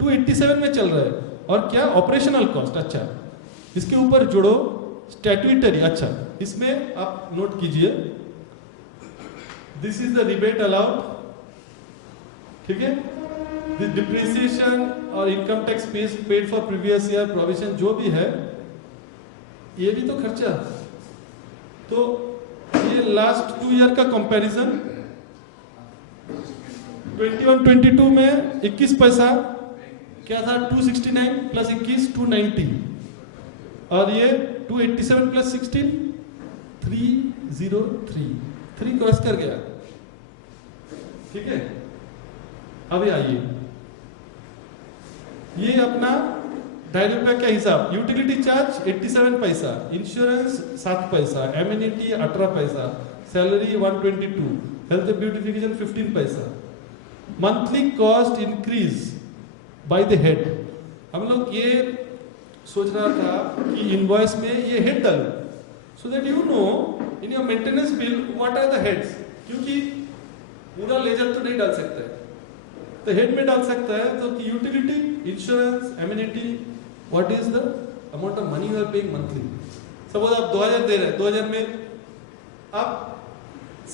287 में चल रहा है। और क्या ऑपरेशनल कॉस्ट, अच्छा इसके ऊपर जोड़ो स्टैट्यूटरी, अच्छा इसमें आप नोट कीजिए this is the rebate allowed, ठीक है। दिस डिप्रिसिएशन और income tax paid for previous year provision जो भी है, ये भी तो खर्चा। तो ये लास्ट 2 ईयर का कंपैरिजन 21-22 में 21 पैसा क्या था 269 प्लस 21 290, और ये 287 प्लस 16 303, 3 क्रॉस कर गया, ठीक है। अभी आइए ये अपना 2.5 रुपये का हिसाब, यूटिलिटी चार्ज 87 पैसा, इंश्योरेंस 7 पैसा, एमिनिटी 18 पैसा, सैलरी 122, हेल्थ ब्यूटिफिकेशन 15 पैसा। Monthly cost increase by the head, हम लोग ये सोच रहा था कि इनवॉइस में ये हेड डालो, so that you know in your maintenance bill what are the heads, क्योंकि पूरा लेजर तो नहीं डाल सकता है, तो हेड में डाल सकता है। तो utility, insurance, amenity, what is the amount of money you are paying monthly. Suppose आप 2000 दे रहे हैं, 2000 में आप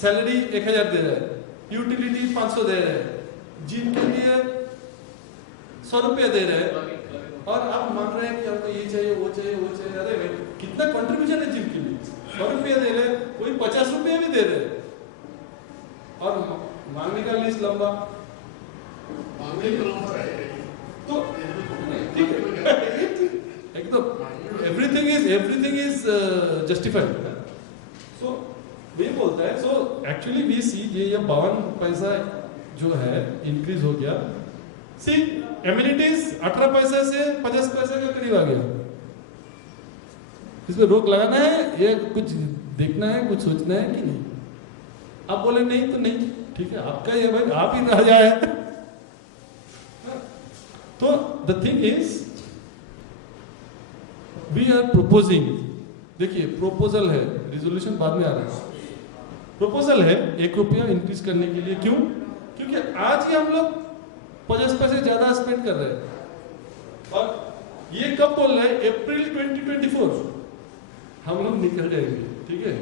सैलरी 1000 दे रहे हैं, यूटिलिटी 500 दे रहे हैं, जिम के लिए 100 रुपया दे रहे हैं, और आप मांग रहे हैं कि आपको ये चाहिए वो चाहिए वो चाहिए। अरे कितना कंट्रीब्यूशन है जिम के लिए, 100 रुपया दे रहे हैं, कोई 50 रुपया भी दे रहे हैं, और मांगने का लिस्ट लंबा, तो ठीक है एकदम एवरीथिंग इज जस्टिफाइड। सो वे बोलता है, सो एक्चुअली वी सी ये 52 पैसा जो है इंक्रीज हो गया। सी एमिनिटीज 18 पैसा से 50 पैसा के करीब आ गया। इसमें रोक लगाना है, ये कुछ देखना है, कुछ सोचना है कि नहीं। आप बोले नहीं तो नहीं, ठीक है आपका ये भाई, आप ही राजा है। तो the thing is we are proposing, देखिए प्रोपोजल है, रिजोल्यूशन बाद में आ रहा है। प्रोपोजल है 1 रुपया इंक्रीज करने के लिए, क्यों? क्योंकि आज ही हम लोग 50 पैसे ज्यादा स्पेंड कर रहे हैं, और ये कब बोल रहे हैं? अप्रैल 2024 हम लोग निकल जाएंगे, ठीक है,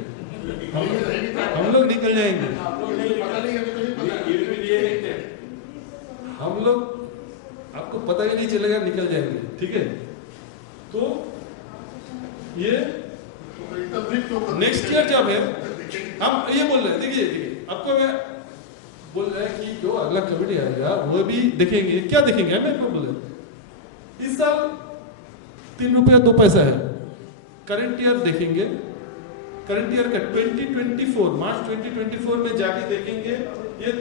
हम लोग निकल जाएंगे, हम लोग आपको पता ही नहीं चलेगा, निकल जाएंगे, ठीक है। तो ये नेक्स्ट ईयर जब है, हम ये बोल रहे हैं, देखिए आपको मैं बोल रहा है कि जो अगला कमेटी आएगा वो भी देखेंगे, क्या देखेंगे हमें को बोल रहे, इस साल 3 रुपया 2 पैसा है, करंट ईयर देखेंगे, करंट ईयर का 2024 मार्च 2024 में जाके देखेंगे, ये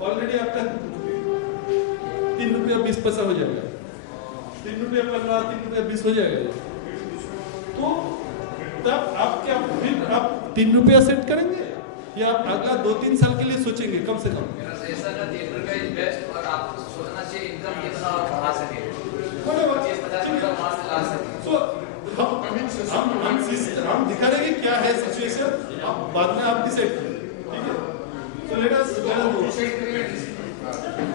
ऑलरेडी आपका 3 रुपया 20 पैसा हो जाएगा, 3 रुपया 15, 3 रुपया 20 हो जाएगा। तो तब आप क्या फिर आप 3 रुपया सेट करेंगे, या आप अगला 2-3 साल के लिए सोचेंगे कम से कम? मेरा सजेशन है 3 रुपया इज बेस्ट, और आपको सोचना चाहिए इनकम कितना और बढ़ा सके, 50 मार्च ला सके। सो हम दिखा रहे हैं क्या है सिचुएशन, आप बाद में आप डिसाइड करें, ठीक है। सो लेट अस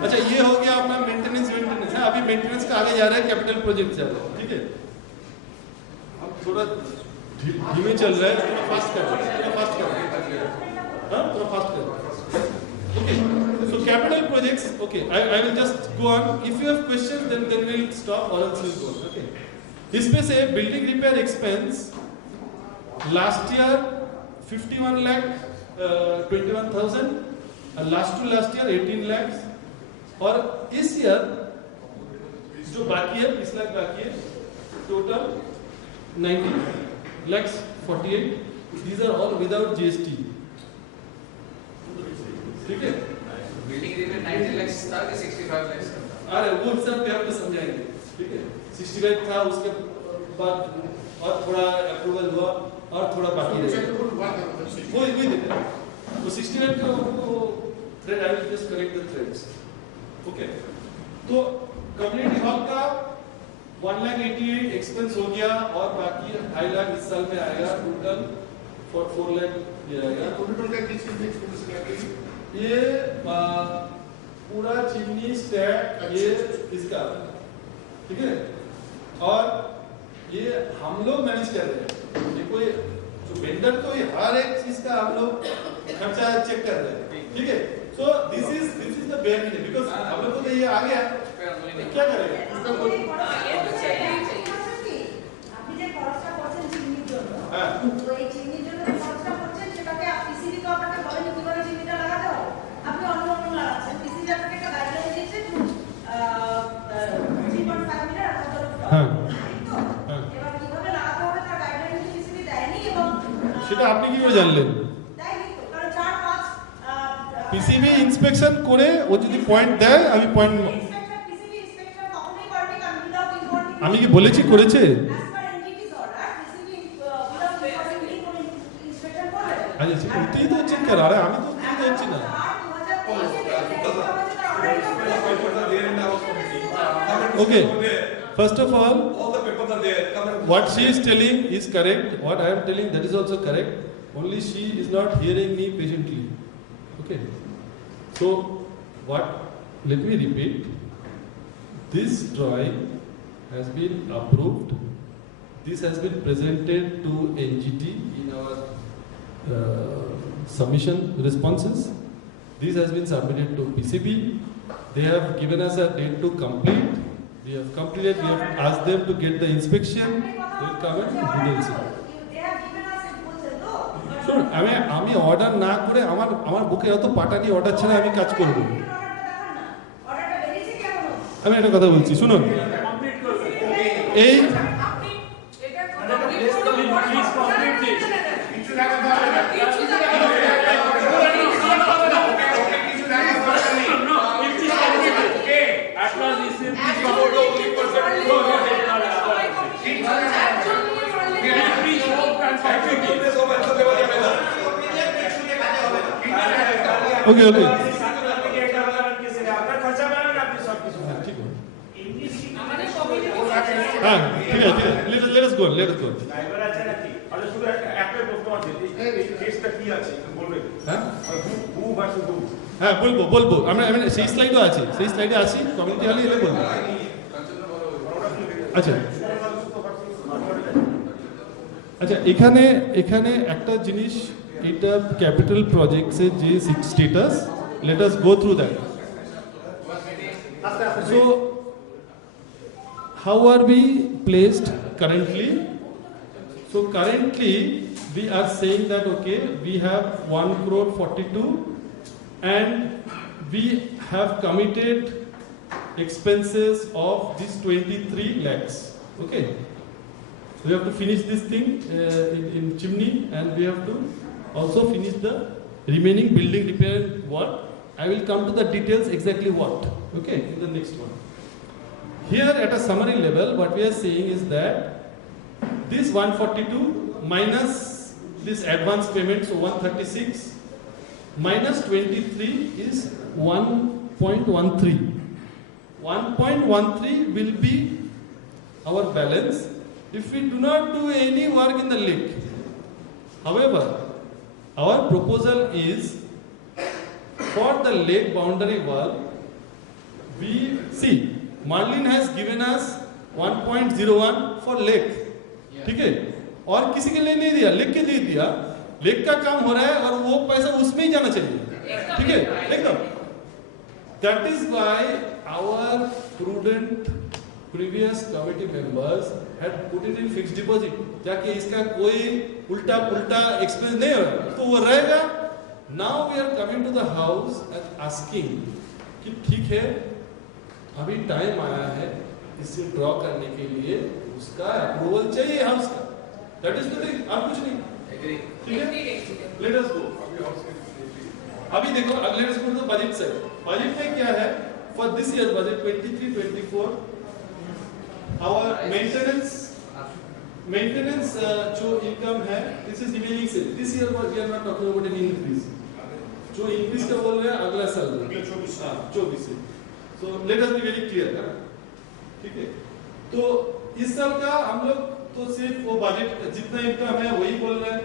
अच्छा ये हो गया अपना मेंटेनेंस है। अभी मेंटेनेंस का आगे जा रहा है, कैपिटल प्रोजेक्ट जा रहा है, ठीक है। अब थोड़ा धीमे चल रहा है, थोड़ा फास्ट कर रहे हैं, थोड़ा फास्ट कर रहे हैं, हाँ थोड़ा फास्ट कर रहे हैं। Okay, so capital projects, okay, I will just go on. If you have questions, then we'll stop or else we'll go on, okay. इसमें से building repair expense last year 51 lakh 21,000, last year 18 lakhs, और इस year जो बाकी है 20 लाख बाकी है, total 90 lakhs 48. These are all without GST. ठीक है, बिल्डिंग रिपेयर 90 लाख था कि 65 लाख था? अरे वो सब भी आपको समझाएंगे, ठीक है। 65 था, उसके बाद और थोड़ा अप्रूवल हुआ और थोड़ा बाकी रह गया, वही देखा। तो 69 का वो thread, I will just correct the threads, okay. तो कम्युनिटी हॉल का 1,88,000 एक्सपेंस हो गया और बाकी 2.5 लाख इस साल में आएगा, टोटल 4 लाख ये आएगा। ये पूरा चिमनी स्टैक ये इसका, ठीक है, और ये हम लोग मैनेज कर रहे हैं। ये कोई जो वेंडर तो ये हर एक चीज का हम लोग खर्चा चेक कर रहे हैं, ठीक है। So this is the bare minimum, because हम लोग को ये आ गया, क्या करेंगे उसका कोई আপনি যে খরচটা করছেন চিমনির জন্য, হ্যাঁ তো এই চিমনির জন্য যে খরচটা করছেন সেটাকে পিসিবি তো আপনাকে বলেনি কিভাবে চিমনিটা লাগাতে হবে, আপনি অন্য লাগাচ্ছেন। পিসিবি আপনাকে একটা গাইডলাইন দিয়েছে 3.5 মিটার আপনার হ্যাঁ তো এবার কিভাবে লাগাতে হবে তার গাইডলাইন পিসিবি দেয়নি, এবং সেটা আপনি কি করে জানলেন? দেয়নি তো, কারণ 4-5 পিসিবি ইন্সপেকশন করে ও যদি পয়েন্ট দেয়, আমি পয়েন্ট, ইন্সপেক্টর পিসিবি ইন্সপেক্টর কখনোই করেনি, কারণ উইদাউট ইনভলভিং, আমি কি বলেছি করেছে? আচ্ছা উঠতেই তো হচ্ছেন কেন? আরে আমি তো উঠতেই তো হচ্ছি না। Okay, first of all the papers are there. Come and what she is telling is correct, what I am telling that is also correct, only she is not hearing me patiently, okay. So what, let me repeat, this drawing has been approved, this has been presented to NGT in our submission responses, this has been submitted to PCB, they have given us a date to complete, we have completed, we have asked them to get the inspection, they will come and do the inspection. শুনুন, আমি order না করে আমার বুকে অত Patani order ছাড়া আমি কাজ করব। আমি একটা কথা বলছি, শুনুন, এই ওকে ওকে হ্যাঁ ঠিক আছে, let us go. হ্যাঁ বলবো আমরা সেই স্লাইডও আছে, সেই স্লাইডে আছি, কমিউনিটি হলে এলে বলবো। আচ্ছা আচ্ছা, এখানে একটা জিনিস, এটা ক্যাপিটাল প্রজেক্টসের যে status, let us go through that. So how are we placed currently? So currently we are saying that okay, we have 1,42 and we have committed expenses of this 23 lakhs, okay. We have to finish this thing in chimney, and we have to also finish the remaining building repair work. I will come to the details exactly what, okay, in the next one. Here at a summary level, what we are saying is that this 142 minus this advance payment, so 136 minus 23 is 1.13. 1.13 will be our balance if we do not do any work in the lake. However, our proposal is for the lake boundary wall, we see Marlin has given us 1.01 for lake, ठीक है, और किसी के लिए नहीं दिया, lake के दे दिया, लेक का काम हो रहा है और वो पैसा उसमें ही जाना चाहिए, ठीक है, एकदम. That is why our prudent previous committee members had put it in fixed deposit, ताकि इसका कोई उल्टा पुल्टा एक्सपेंस नहीं हो, तो वो रहेगा. Now we are coming to the house and asking कि ठीक है, अभी टाइम आया है इसे ड्रॉ करने के लिए, उसका अप्रूवल चाहिए हाउस का. दैट इज द थिंग, आप कुछ नहीं. एग्री. ठीक है, लेट अस गो. अभी देखो, let us go to the budget side. Budget में क्या है for this year budget 23-24 our maintenance जो इनकम है, this is remaining same. This year we are not talking about any increase. जो increase का बोल रहे हैं अगला साल 24 से. So let us be very clear है, ठीक है. तो इस साल का हम लोग तो सिर्फ वो बजट जितना इनकम है वही बोल रहे हैं.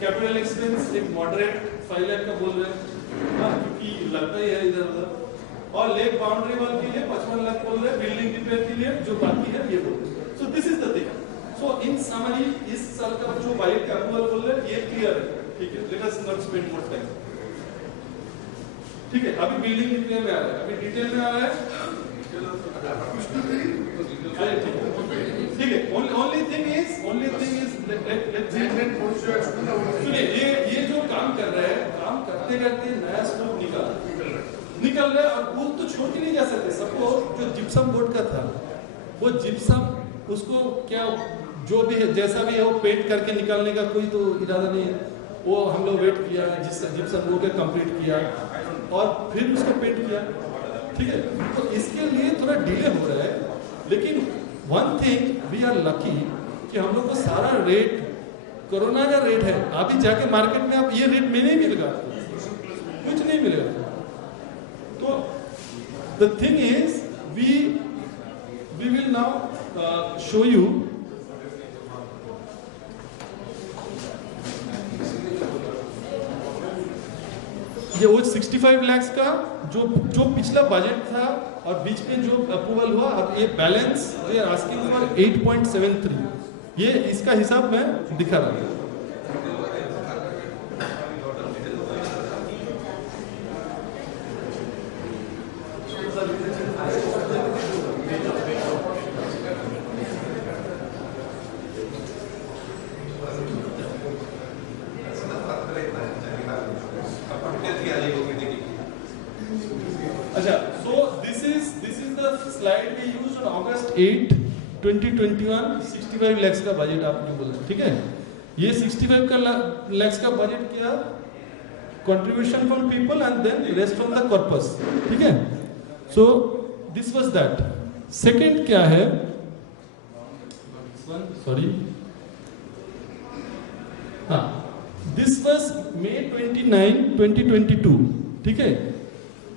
कैपिटल एक्सपेंस एक मॉडरेट 5 लाख का बोल रहे हैं, हाँ, क्योंकि लगता ही है इधर उधर. और लेक बाउंड्री वॉल के लिए 55 लाख बोल रहे हैं. बिल्डिंग रिपेयर के लिए जो बाकी है ये बोल रहे हैं. So this is the thing. So in summary इस साल का जो बजट का अप्रूवल बोल रहे हैं ये क्लियर है, ठीक है. Let us not spend more time, ठीक है. अभी बिल्डिंग रिपेयर में आ रहा है, अभी डिटेल में आ रहा है, ठीक है. ओनली थिंग इज सुनिए, ये जो काम कर रहे हैं, काम करते करते नया स्कोप निकल रहा है. और वो तो छोड़ के नहीं जा सकते. सबको जो जिप्सम बोर्ड का था, वो जिप्सम उसको क्या जो भी है जैसा भी है वो पेंट करके निकालने का कोई तो इरादा नहीं है. वो हम लोग वेट किया, जिप्सम वो के कंप्लीट किया और फिर उसको पेंट किया, ठीक है. तो इसके लिए थोड़ा डिले हो रहा है. लेकिन one thing we are lucky कि हम लोग को सारा रेट कोरोना का रेट है. अभी जाके मार्केट में आप ये रेट में नहीं मिलेगा, कुछ नहीं मिलेगा. तो the thing is we will now show you ये वो 65 लाख का जो पिछला बजट था और बीच में जो अप्रूवल हुआ. अब ये balance we are asking for 8.73. ये इसका हिसाब मैं दिखा रहा हूँ. अच्छा, so this is the slide we used on August 8, 2021. 65 lakhs का बजट आपने बोला, ठीक है. ये 65 का lakhs का बजट किया, contribution from people and then rest from the corpus, ठीक है. So this was that. Second क्या है, sorry, हाँ, this was May 29, 2022, ठीक है.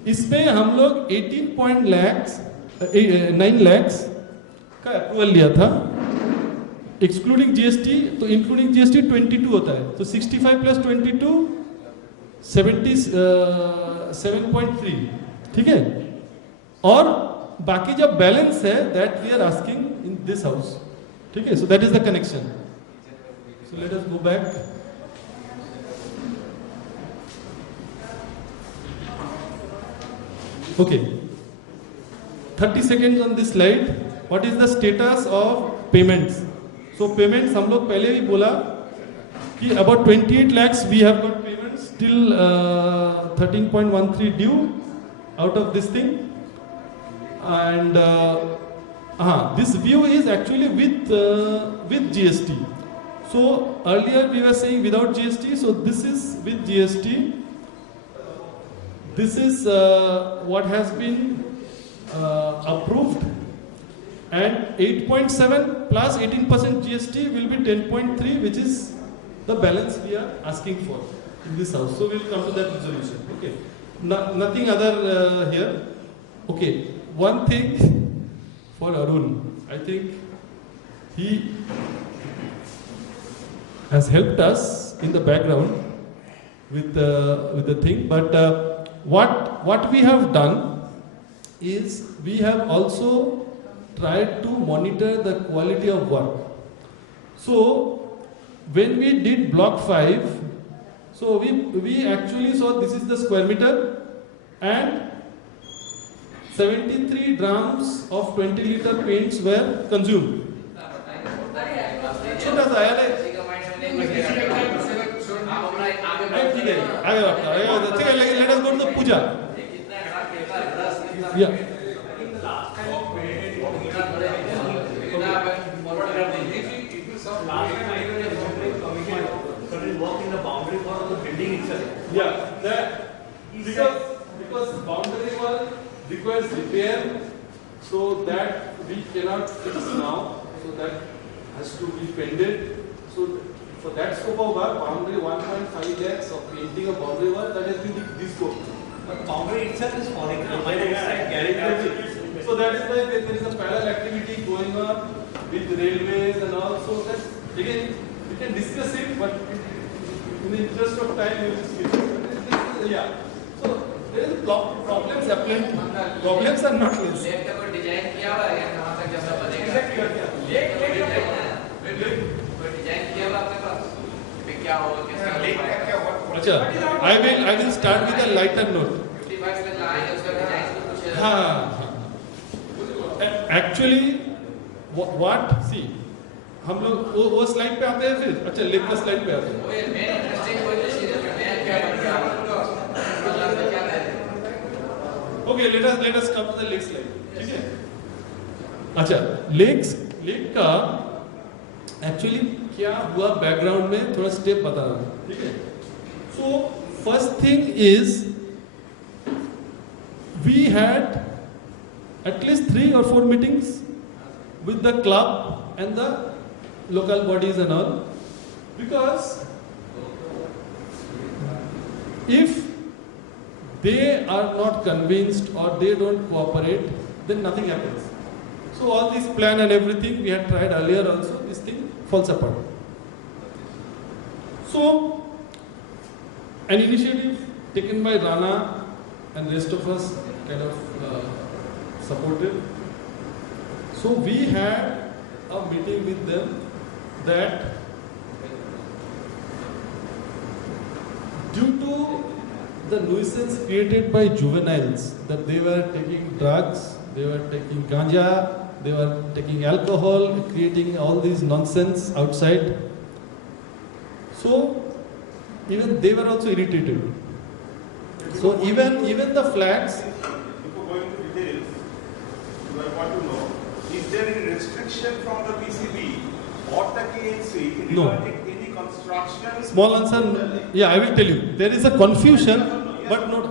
इसमें हम लोग 9 lakhs का अप्रूवल लिया था एक्सक्लूडिंग जीएसटी. तो इंक्लूडिंग जीएसटी 22 होता है. तो 65 प्लस 22 77.3, ठीक है. और बाकी जब बैलेंस है that we are asking in this house, ठीक है. So that is the connection. So let us go back. Okay, 30 seconds on this slide. What is the status of payments? So payments हम लोग पहले ही बोला कि about 28 lakhs we have got payments till 13.13 due out of this thing. And this view is actually with GST. So earlier we were saying without GST. So this is with GST. This is what has been approved, and 8.7 plus 18% GST will be 10.3, which is the balance we are asking for in this house. So we will come to that resolution. Okay, nothing other here. Okay, one thing for Arun, I think he has helped us in the background with the thing, but what we have done is we have also tried to monitor the quality of work. So when we did block 5, so we actually saw this is the square meter and 73 drams of 20 liter paints were consumed. छोटा सा है let us go to the puja. Yeah. Work in the boundary for the building itself. Yeah, that because boundary wall requires repair, so that we cannot fix now, so that has to be pended. So for that scope of work, boundary 1.5 lakhs of painting a boundary wall, that has been this scope. But boundary itself is falling. So that is why there is a parallel activity going on with railways and all. So that again we can discuss it, but in the interest of time we will skip it. Yeah. So there is problems happening. Problems are not less. Lake का कोई design किया हुआ है कहाँ तक कैसा बनेगा? कोई डिजाइन किया हुआ आपके पास? कि क्या होगा कैसा होगा? अच्छा, I will start with a lighter note. 55 में लाएंगे उसका डिजाइन तो कुछ है। हाँ. Actually, what see? हम लोग वो स्लाइड पे आते हैं फिर अच्छा लेग का स्लाइड पे आते हैं वो ये मेन इंटरेस्टिंग कोई चीज है मैं क्या बन गया मतलब तो क्या है okay let us come to the leg slide ठीक है अच्छा लेग का एक्चुअली क्या हुआ बैकग्राउंड में थोड़ा स्टेप बता रहा हूँ ठीक है so first thing is we had at least 3 or 4 meetings with the club and the local bodies and all because if they are not convinced or they don't cooperate then nothing happens so all this plan and everything we had tried earlier also this thing falls apart so an initiative taken by Rana and rest of us kind of supportive. So we had a meeting with them that due to the nuisance created by juveniles that they were taking drugs, they were taking ganja, they were taking alcohol, creating all this nonsense outside. So even they were also irritated. So even the flags. I want to know, is there any restriction from the PCB or the KNC regarding any construction? Small answer, yeah, I will tell you. There is a confusion, but not.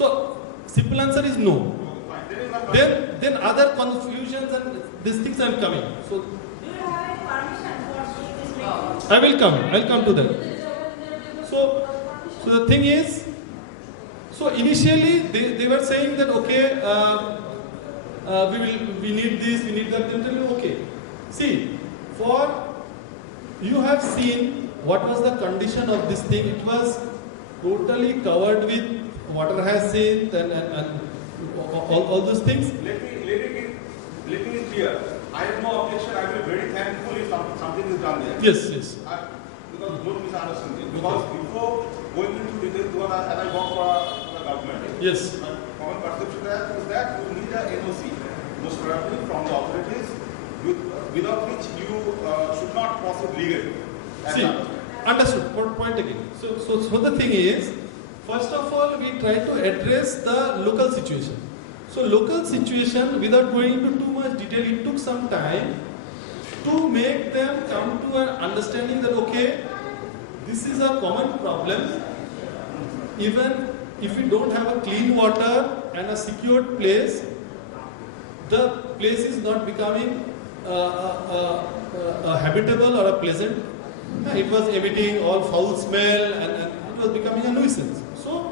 So, simple answer is no. Then other confusions and these things are coming. So, Do you have any permission for doing this meeting? I'll come to them. So the thing is, so initially they were saying that okay, we need this, we need that. Then tell me okay. See, you have seen what was the condition of this thing. It was totally covered with water hyacinth and all those things. Let me be clear. I have no objection. I will be very thankful if something is done there. Yes. Because don't misunderstand me. Because before going into details, as I work for the government, Yes. my common perception is that you need a NOC, most probably from the authorities, without which you should not proceed legally. See, understood. Point again. So the thing is, first of all, we try to address the local situation. So local situation, without going into too much detail, it took some time to make them come to an understanding that okay, this is a common problem. Even if we don't have a clean water and a secured place, the place is not becoming habitable or a pleasant. It was emitting all foul smell and it was becoming a nuisance. So